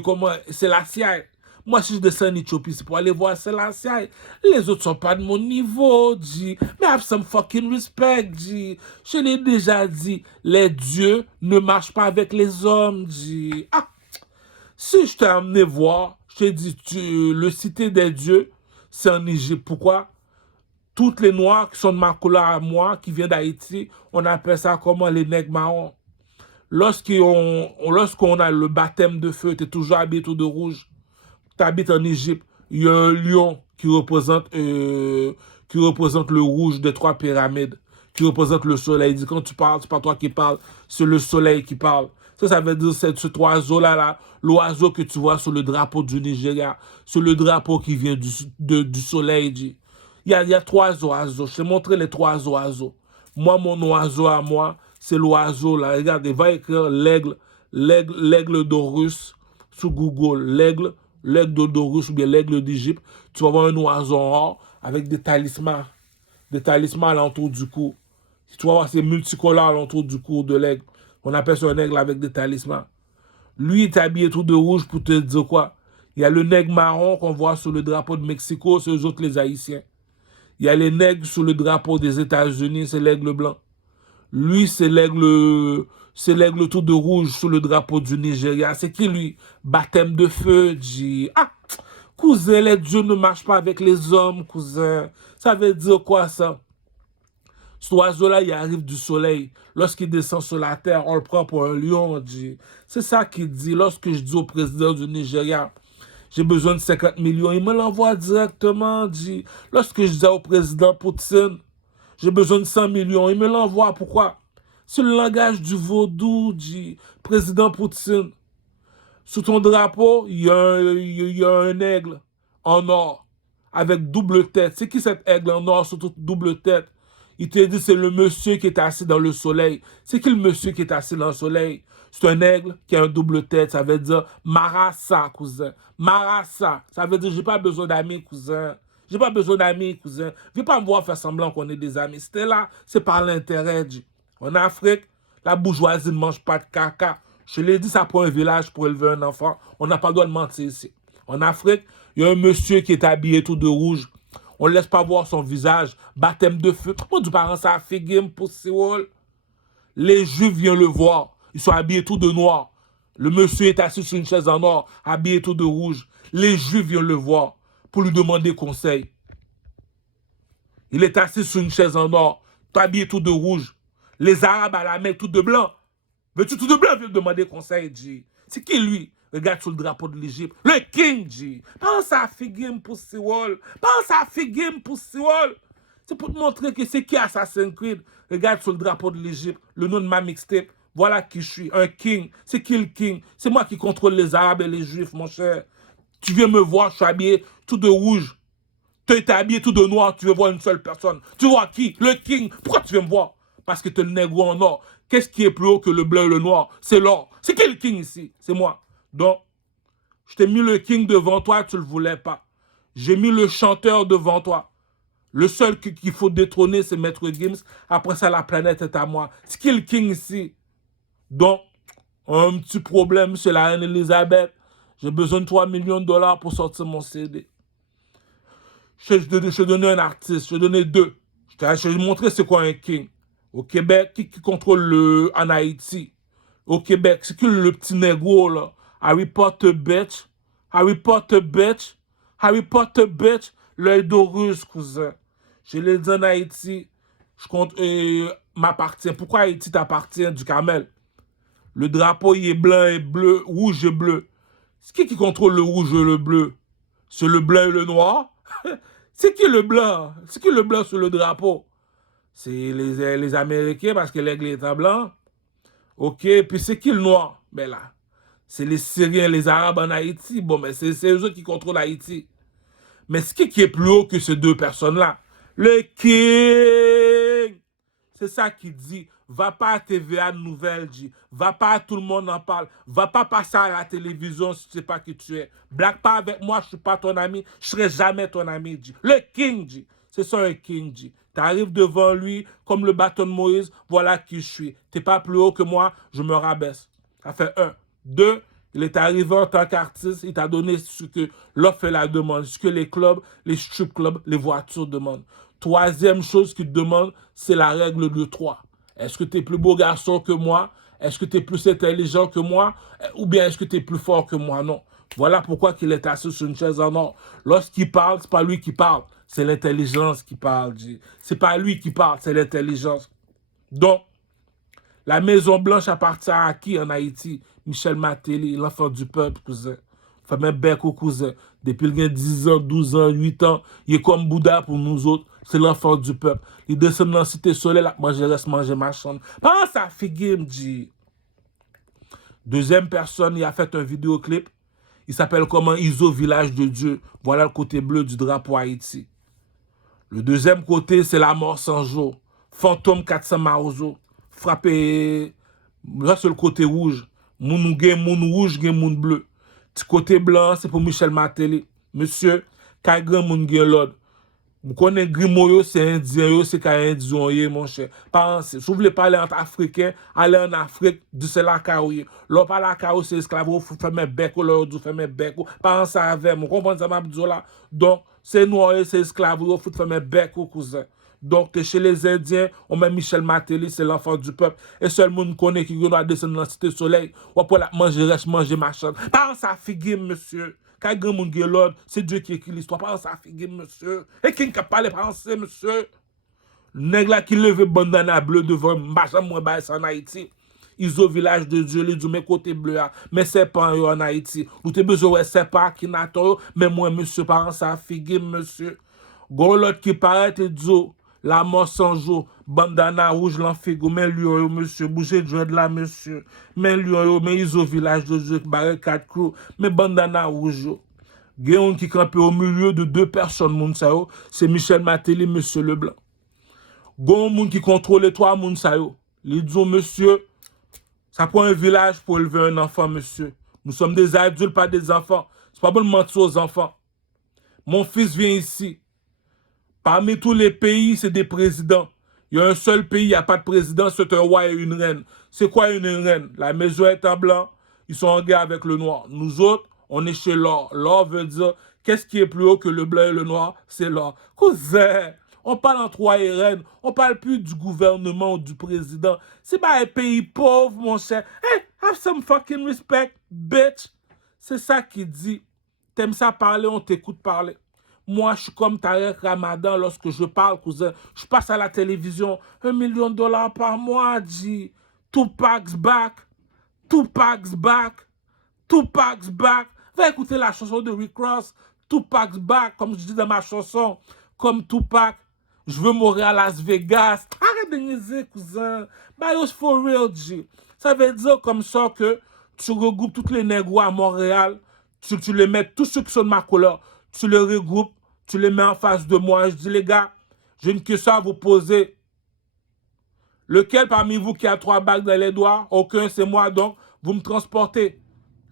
comment? C'est la CIA. Moi, si je descends en Éthiopie, c'est pour aller voir Selassie. Les autres sont pas de mon niveau, G. Mais have some fucking respect, G. Je l'ai déjà dit, les dieux ne marchent pas avec les hommes, G. Ah, si je t'ai amené voir, je t'ai dit, le Cité des dieux, c'est en Égypte. Pourquoi? Toutes les noirs qui sont de ma couleur à moi, qui viennent d'Haïti, on appelle ça comment? Les nègres marrons. Lorsqu'on a le baptême de feu, tu es toujours habillé tout de rouge. Tu habites en Égypte, il y a un lion qui représente le rouge des 3 pyramides, qui représente le soleil. Il dit, quand tu parles, c'est pas toi qui parles, c'est le soleil qui parle. Ça veut dire cet oiseau-là, l'oiseau que tu vois sur le drapeau du Nigeria, sur le drapeau qui vient du soleil. Il y a 3 oiseaux. Je t'ai montré les 3 oiseaux. Moi, mon oiseau à moi, c'est l'oiseau là. Regardez, va écrire l'aigle d'Horus sur Google. L'aigle l'aigle d'Odorus ou bien l'aigle d'Égypte, tu vas voir un oiseau or avec des talismans alentour du cou. Tu vas voir ces multicolores alentour du cou de l'aigle. On appelle ça un aigle avec des talismans. Lui, il est habillé tout de rouge pour te dire quoi? Il y a le nègre marron qu'on voit sur le drapeau de Mexico, c'est eux autres les Haïtiens. Il y a les nègres sur le drapeau des États-Unis, c'est l'aigle blanc. Lui, c'est l'aigle tout de rouge sur le drapeau du Nigeria. C'est qui lui? Baptême de feu, dit. Ah, cousin, les dieux ne marchent pas avec les hommes, cousin. Ça veut dire quoi ça? Cet oiseau-là, il arrive du soleil. Lorsqu'il descend sur la terre, on le prend pour un lion, on dit. C'est ça qu'il dit. Lorsque je dis au président du Nigeria, j'ai besoin de 50 millions, il me l'envoie directement, dit. Lorsque je dis au président Poutine, j'ai besoin de 100 millions, il me l'envoie. Pourquoi? C'est le langage du vaudou, dit président Poutine. Sous ton drapeau, il y a un aigle en or avec double tête. C'est qui cet aigle en or sur toute double tête? Il te dit c'est le monsieur qui est assis dans le soleil. C'est qui le monsieur qui est assis dans le soleil? C'est un aigle qui a un double tête. Ça veut dire Marassa, cousin. Marassa. Ça veut dire j'ai pas besoin d'amis, cousin. J'ai pas besoin d'amis, cousin. Viens pas me voir faire semblant qu'on est des amis. C'était là, c'est par l'intérêt, dit. En Afrique, la bourgeoisie ne mange pas de caca. Je l'ai dit, ça prend un village pour élever un enfant. On n'a pas le droit de mentir ici. En Afrique, il y a un monsieur qui est habillé tout de rouge. On ne laisse pas voir son visage. Baptême de feu. Moi, du parent, ça a fait game pour Séoul. Les Juifs viennent le voir. Ils sont habillés tout de noir. Le monsieur est assis sur une chaise en or, habillé tout de rouge. Les Juifs viennent le voir pour lui demander conseil. Il est assis sur une chaise en or, habillé tout de rouge. Les Arabes à la main, tout de blanc. Veux-tu tout de blanc viennent demander conseil, G? C'est qui lui? Regarde sur le drapeau de l'Égypte. Le King, G. Pense à Figim pour Séoul. Pense à Figim pour Séoul. C'est pour te montrer que c'est qui Assassin's Creed. Regarde sur le drapeau de l'Égypte, le nom de ma mixtape. Voilà qui je suis, un king. C'est qui le king? C'est moi qui contrôle les Arabes et les Juifs, mon cher. Tu viens me voir, je suis habillé tout de rouge. Tu es habillé tout de noir, tu veux voir une seule personne. Tu vois qui? Le king. Pourquoi tu viens me voir? Parce que tu es le négro en or. Qu'est-ce qui est plus haut que le bleu et le noir? C'est l'or. C'est qui le king ici? C'est moi. Donc, je t'ai mis le king devant toi, tu ne le voulais pas. J'ai mis le chanteur devant toi. Le seul qu'il faut détrôner, c'est Maître Gims. Après ça, la planète est à moi. C'est qui le king ici? Donc, un petit problème, c'est la reine Elisabeth. J'ai besoin de 3 millions de dollars pour sortir mon CD. Je t'ai donné un artiste, je t'ai donné deux. Je t'ai montré c'est quoi un king. Au Québec, qui contrôle en Haïti? Au Québec, c'est qui le petit négro là? Harry Potter bitch. Harry Potter bitch. Harry Potter bitch. L'œil d'Horus, cousin. Je l'ai dit en Haïti. Je compte m'appartient. Pourquoi Haïti t'appartient du Camel? Le drapeau, il est blanc et bleu, rouge et bleu. C'est qui contrôle le rouge et le bleu? C'est le blanc et le noir? C'est qui le blanc? C'est qui le blanc sur le drapeau? C'est les Américains parce que l'aigle est en blanc. Ok, puis c'est qui le noir? Ben là, c'est les Syriens, les Arabes en Haïti. Bon, mais c'est eux qui contrôlent Haïti. Mais ce qui est plus haut que ces deux personnes-là? Le King! C'est ça qui dit. Va pas à TVA Nouvelle, dit. Va pas à Tout le monde en parle. Va pas passer à la télévision si tu sais pas qui tu es. Blague pas avec moi, je suis pas ton ami. Je serai jamais ton ami, dit. Le King, dit. C'est ça un King, dit. Tu arrives devant lui comme le bâton de Moïse. Voilà qui je suis. T'es pas plus haut que moi, je me rabaisse. Ça fait un. Deux, il est arrivé en tant qu'artiste. Il t'a donné ce que l'offre et la demande. Ce que les clubs, les strip clubs, les voitures demandent. Troisième chose qu'il demande, c'est la règle de 3. Est-ce que tu es plus beau garçon que moi? Est-ce que tu es plus intelligent que moi? Ou bien est-ce que tu es plus fort que moi? Non. Voilà pourquoi il est assis sur une chaise en or. Lorsqu'il parle, c'est pas lui qui parle. C'est l'intelligence qui parle. C'est pas lui qui parle, c'est l'intelligence. Donc, la Maison Blanche appartient à qui en Haïti? Michel Matéli, l'enfant du peuple, cousin. Fameux bec au cousin. Depuis il a 10 ans, 12 ans, 8 ans, il est comme Bouddha pour nous autres. C'est l'enfant du peuple. Il descend dans la cité soleil, là, moi je reste manger ma chambre. Pas ça fait game, dit. Deuxième personne, il a fait un vidéoclip. Il s'appelle comment? Iso, village de Dieu. Voilà le côté bleu du drapeau Haïti. Le deuxième côté, c'est la mort sans jour. Fantôme 400 Maozo. Frappé. Là, c'est le côté rouge. Moun rouge, moun bleu. Petit côté blanc, c'est pour Michel Martelly. Monsieur, quand grand moun gen l'ordre. Vous connaissez Grimoyo, c'est indien, c'est indien, mon cher. Pensez, si vous voulez parler entre Africains, allez en Afrique, du c'est la caouille. L'on parle la caouille, c'est esclave, vous faites mes becs, l'on fait mes becs. Pensez avec moi, comprenez ça, ma là. Donc, c'est noir, c'est esclave, vous faites mes becs, cousin. Donc, chez les Indiens, on met Michel Martelly, c'est l'enfant du peuple. Et seul monde connaît qui doit descendre dans la cité soleil. Ou pour la manger, reste manger machin. Pensez à figue, monsieur. Quand grand monde gen l'ordre, c'est Dieu qui écrit l'histoire. Pas ça figue, monsieur. Et qui n'a pas les pensées, monsieur? Nèg là qui leve bandana bleu devant machin moi ba en Haïti. Ils au village de Dieu, les du mes côté bleu mais c'est pas en Haïti. Ou te besoin c'est pas qui n'attend mais moi monsieur parent ça figue, monsieur. Gon l'autre qui paraît te dit la mort sans jour, bandana rouge l'enfigo, mais lui, monsieur, bougez de là, monsieur. Mais lui, mais ils au village de Dieu, barricade crew, mais bandana rouge. Géon qui campait au milieu de deux personnes, moun sa yo, c'est Michel Martelly, monsieur Leblanc. Gon moun qui contrôle les trois moun sa yo. Ils disent, monsieur, ça prend un village pour élever un enfant, monsieur. Nous sommes des adultes, pas des enfants. C'est pas bon de mentir aux enfants. Mon fils vient ici. Parmi tous les pays, c'est des présidents. Il y a un seul pays, il n'y a pas de président, c'est un roi et une reine. C'est quoi une reine? La maison est en blanc, ils sont en guerre avec le noir. Nous autres, on est chez l'or. L'or veut dire, qu'est-ce qui est plus haut que le blanc et le noir? C'est l'or. Cousin, on parle entre roi et reine. On parle plus du gouvernement ou du président. C'est pas un pays pauvre, mon cher. Hey, have some fucking respect, bitch. C'est ça qu'il dit. T'aimes ça parler, on t'écoute parler. Moi, je suis comme Tarek Ramadan lorsque je parle, cousin. Je passe à la télévision. $1 million par mois, dit. Tupac's back. Tupac's back. Tupac's back. Va écouter la chanson de Rick Ross. Tupac's back, comme je dis dans ma chanson. Comme Tupac. Je veux mourir à Las Vegas. Arrête de niaiser, cousin. Bah, it's for real, G. Ça veut dire comme ça que tu regroupes tous les négros à Montréal. Tu les mets, tous ceux qui sont de ma couleur. Tu les regroupes. Tu les mets en face de moi. Je dis, les gars, j'ai une question à vous poser. Lequel parmi vous qui a 3 bagues dans les doigts? Aucun, c'est moi, donc vous me transportez.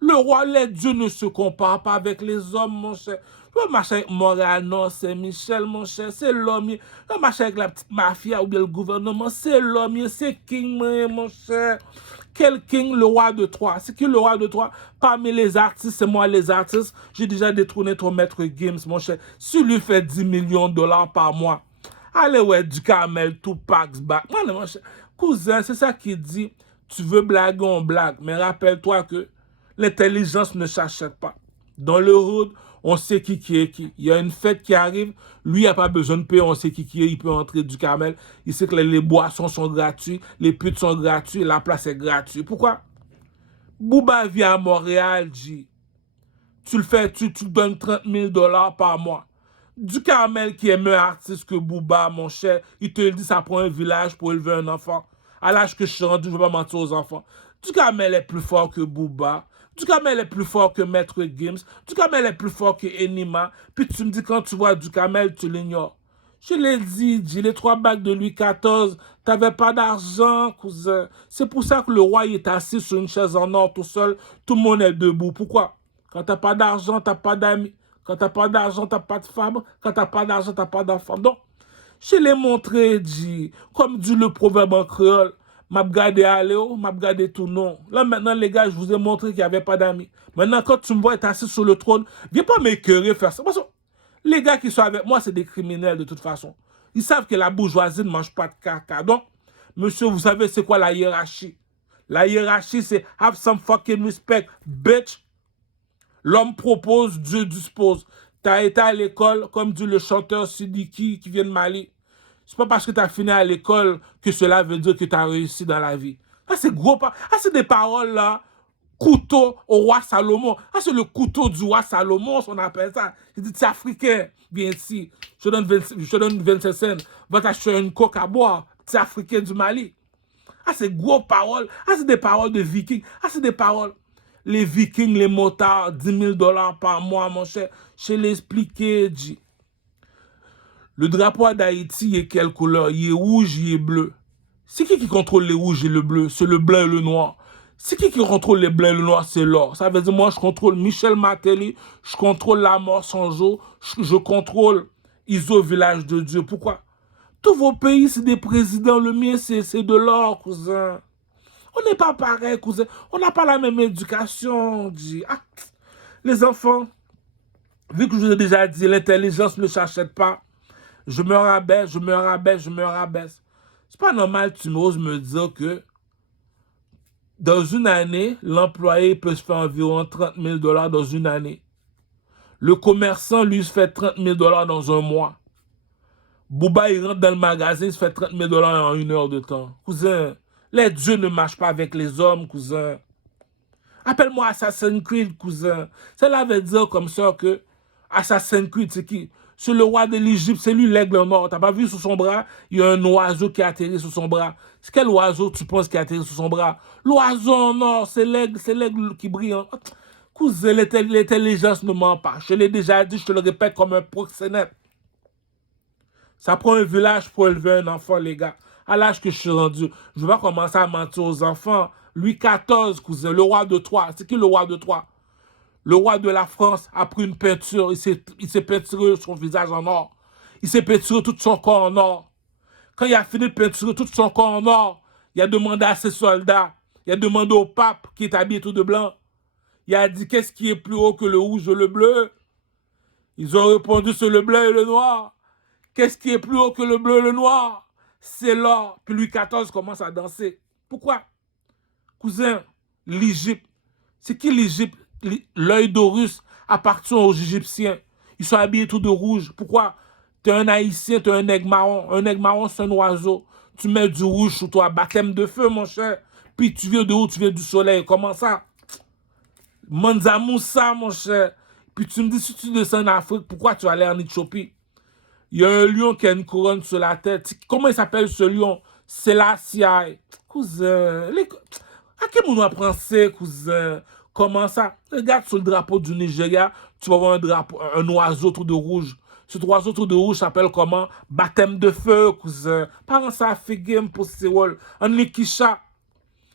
Le roi, les dieux ne se comparent pas avec les hommes, mon cher. Le marcher avec Montréal, non, c'est Michel, mon cher, c'est l'homme. Le marcher avec la petite mafia ou bien le gouvernement, c'est l'homme, c'est King, mon cher. Quel King, le roi de Troyes? C'est qui le roi de Troyes? Parmi les artistes, c'est moi les artistes. J'ai déjà détrôné ton maître Gims, mon cher. Si lui fait $10 millions par mois, allez, ouais, du Camel, Tupac's back. Mon cher, cousin, c'est ça qui dit. Tu veux blaguer, on blague. Mais rappelle-toi que l'intelligence ne s'achète pas. Dans le hood, on sait qui est qui. Il y a une fête qui arrive, lui, il n'a pas besoin de payer, on sait qui est, il peut entrer du Camel. Il sait que les boissons sont gratuites, les putes sont gratuites, la place est gratuite. Pourquoi? Booba vient à Montréal, dit. Tu le fais, tu donnes $30 000 par mois. Du Camel qui est meilleur artiste que Booba, mon cher, il te dit ça prend un village pour élever un enfant. À l'âge que je suis rendu, je ne vais pas mentir aux enfants. Du Camel est plus fort que Booba. Du Camel est plus fort que Maître Gims. Du Camel est plus fort que Enima. Puis tu me dis quand tu vois du Camel, tu l'ignores. Je l'ai dit, les 3 bagues de Louis XIV, t'avais pas d'argent, cousin. C'est pour ça que le roi il est assis sur une chaise en or tout seul. Tout le monde est debout. Pourquoi? Quand t'as pas d'argent, t'as pas d'amis. Quand t'as pas d'argent, t'as pas de femme. Quand t'as pas d'argent, t'as pas d'enfant. Donc, je l'ai montré, dit, comme dit le proverbe en créole. M'a regardé Aléo, m'a regardé tout non. Là maintenant les gars, je vous ai montré qu'il n'y avait pas d'amis. Maintenant quand tu me vois être assis sur le trône, viens pas m'écœurer faire ça. Parce que les gars qui sont avec moi, c'est des criminels de toute façon. Ils savent que la bourgeoisie ne mange pas de caca. Donc, monsieur, vous savez c'est quoi la hiérarchie? La hiérarchie, c'est have some fucking respect, bitch. L'homme propose, Dieu dispose. T'as été à l'école, comme dit le chanteur Sidiki qui vient de Mali. C'est pas parce que tu as fini à l'école que cela veut dire que tu as réussi dans la vie. Ah, c'est gros. Ah, c'est des paroles là. Couteau au roi Salomon. Ah, c'est le couteau du roi Salomon, on appelle ça. Il dit, tu es africain. Viens ici. Je te donne 25 cents. Va t'acheter une coke à boire. Tu es africain du Mali. Ah, c'est gros paroles. Ah, c'est des paroles de vikings. Ah, c'est des paroles. Les vikings, les motards, $10 000 par mois, mon cher. Je l'ai expliqué, dit. Le drapeau d'Haïti est quelle couleur? Il est rouge, il est bleu. C'est qui contrôle les rouges et le bleu? C'est le blanc et le noir. C'est qui contrôle les blancs et les noirs? C'est l'or. Ça veut dire, moi, je contrôle Michel Martelly, je contrôle la mort sans jour, je contrôle Iso Village de Dieu. Pourquoi? Tous vos pays, c'est des présidents. Le mien, c'est de l'or, cousin. On n'est pas pareil, cousin. On n'a pas la même éducation. On dit. Ah, les enfants, vu que je vous ai déjà dit, l'intelligence ne s'achète pas. Je me rabaisse, je me rabaisse, je me rabaisse. C'est pas normal, tu m'oses me dire que dans une année, l'employé peut se faire environ 30 000 $ dans une année. Le commerçant, lui, se fait 30 000 $ dans un mois. Bouba, il rentre dans le magasin, il se fait 30 000 $ en 1 heure de temps. Cousin, les dieux ne marchent pas avec les hommes, cousin. Appelle-moi Assassin's Creed, cousin. Cela veut dire comme ça que Assassin's Creed, c'est qui? C'est le roi de l'Égypte, c'est lui l'aigle en or. T'as pas vu sur son bras? Il y a un oiseau qui a atterri sur son bras. C'est quel oiseau tu penses qui a atterri sur son bras? L'oiseau en or, c'est l'aigle qui brille. Cousin, l'intelligence ne ment pas. Je l'ai déjà dit, je te le répète comme un proxénète. Ça prend un village pour élever un enfant, les gars. À l'âge que je suis rendu, je ne vais pas commencer à mentir aux enfants. Louis XIV, cousin, le roi de Troyes. C'est qui le roi de Troyes? Le roi de la France a pris une peinture. Il s'est peinturé son visage en or. Il s'est peinturé tout son corps en or. Quand il a fini de peinturer tout son corps en or, il a demandé à ses soldats, il a demandé au pape qui est habillé tout de blanc. Il a dit, qu'est-ce qui est plus haut que le rouge et le bleu? Ils ont répondu, c'est le bleu et le noir. Qu'est-ce qui est plus haut que le bleu et le noir? C'est l'or. Puis Louis XIV commence à danser. Pourquoi? Cousin, l'Égypte. C'est qui l'Égypte? L'œil d'Horus appartient aux Égyptiens. Ils sont habillés tout de rouge. Pourquoi? Tu es un Haïtien, tu es un aigle marron. Un aigle marron, c'est un oiseau. Tu mets du rouge sur toi, baptême de feu, mon cher. Puis tu viens de où? Tu viens du soleil. Comment ça? Manza Moussa, mon cher. Puis tu me dis, si tu descends en Afrique, pourquoi tu vas aller en Éthiopie? Il y a un lion qui a une couronne sur la tête. Comment il s'appelle ce lion? C'est la Siaï. Cousin, à quel moment on apprend ça, cousin? Comment ça? Regarde sur le drapeau du Nigeria, tu vas voir un oiseau tout de rouge. Cet oiseau tout de rouge s'appelle comment? Baptême de feu, cousin. Parents ça fait game pour Sewol. En Likisha,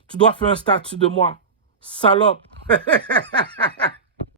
tu dois faire un statut de moi. Salope.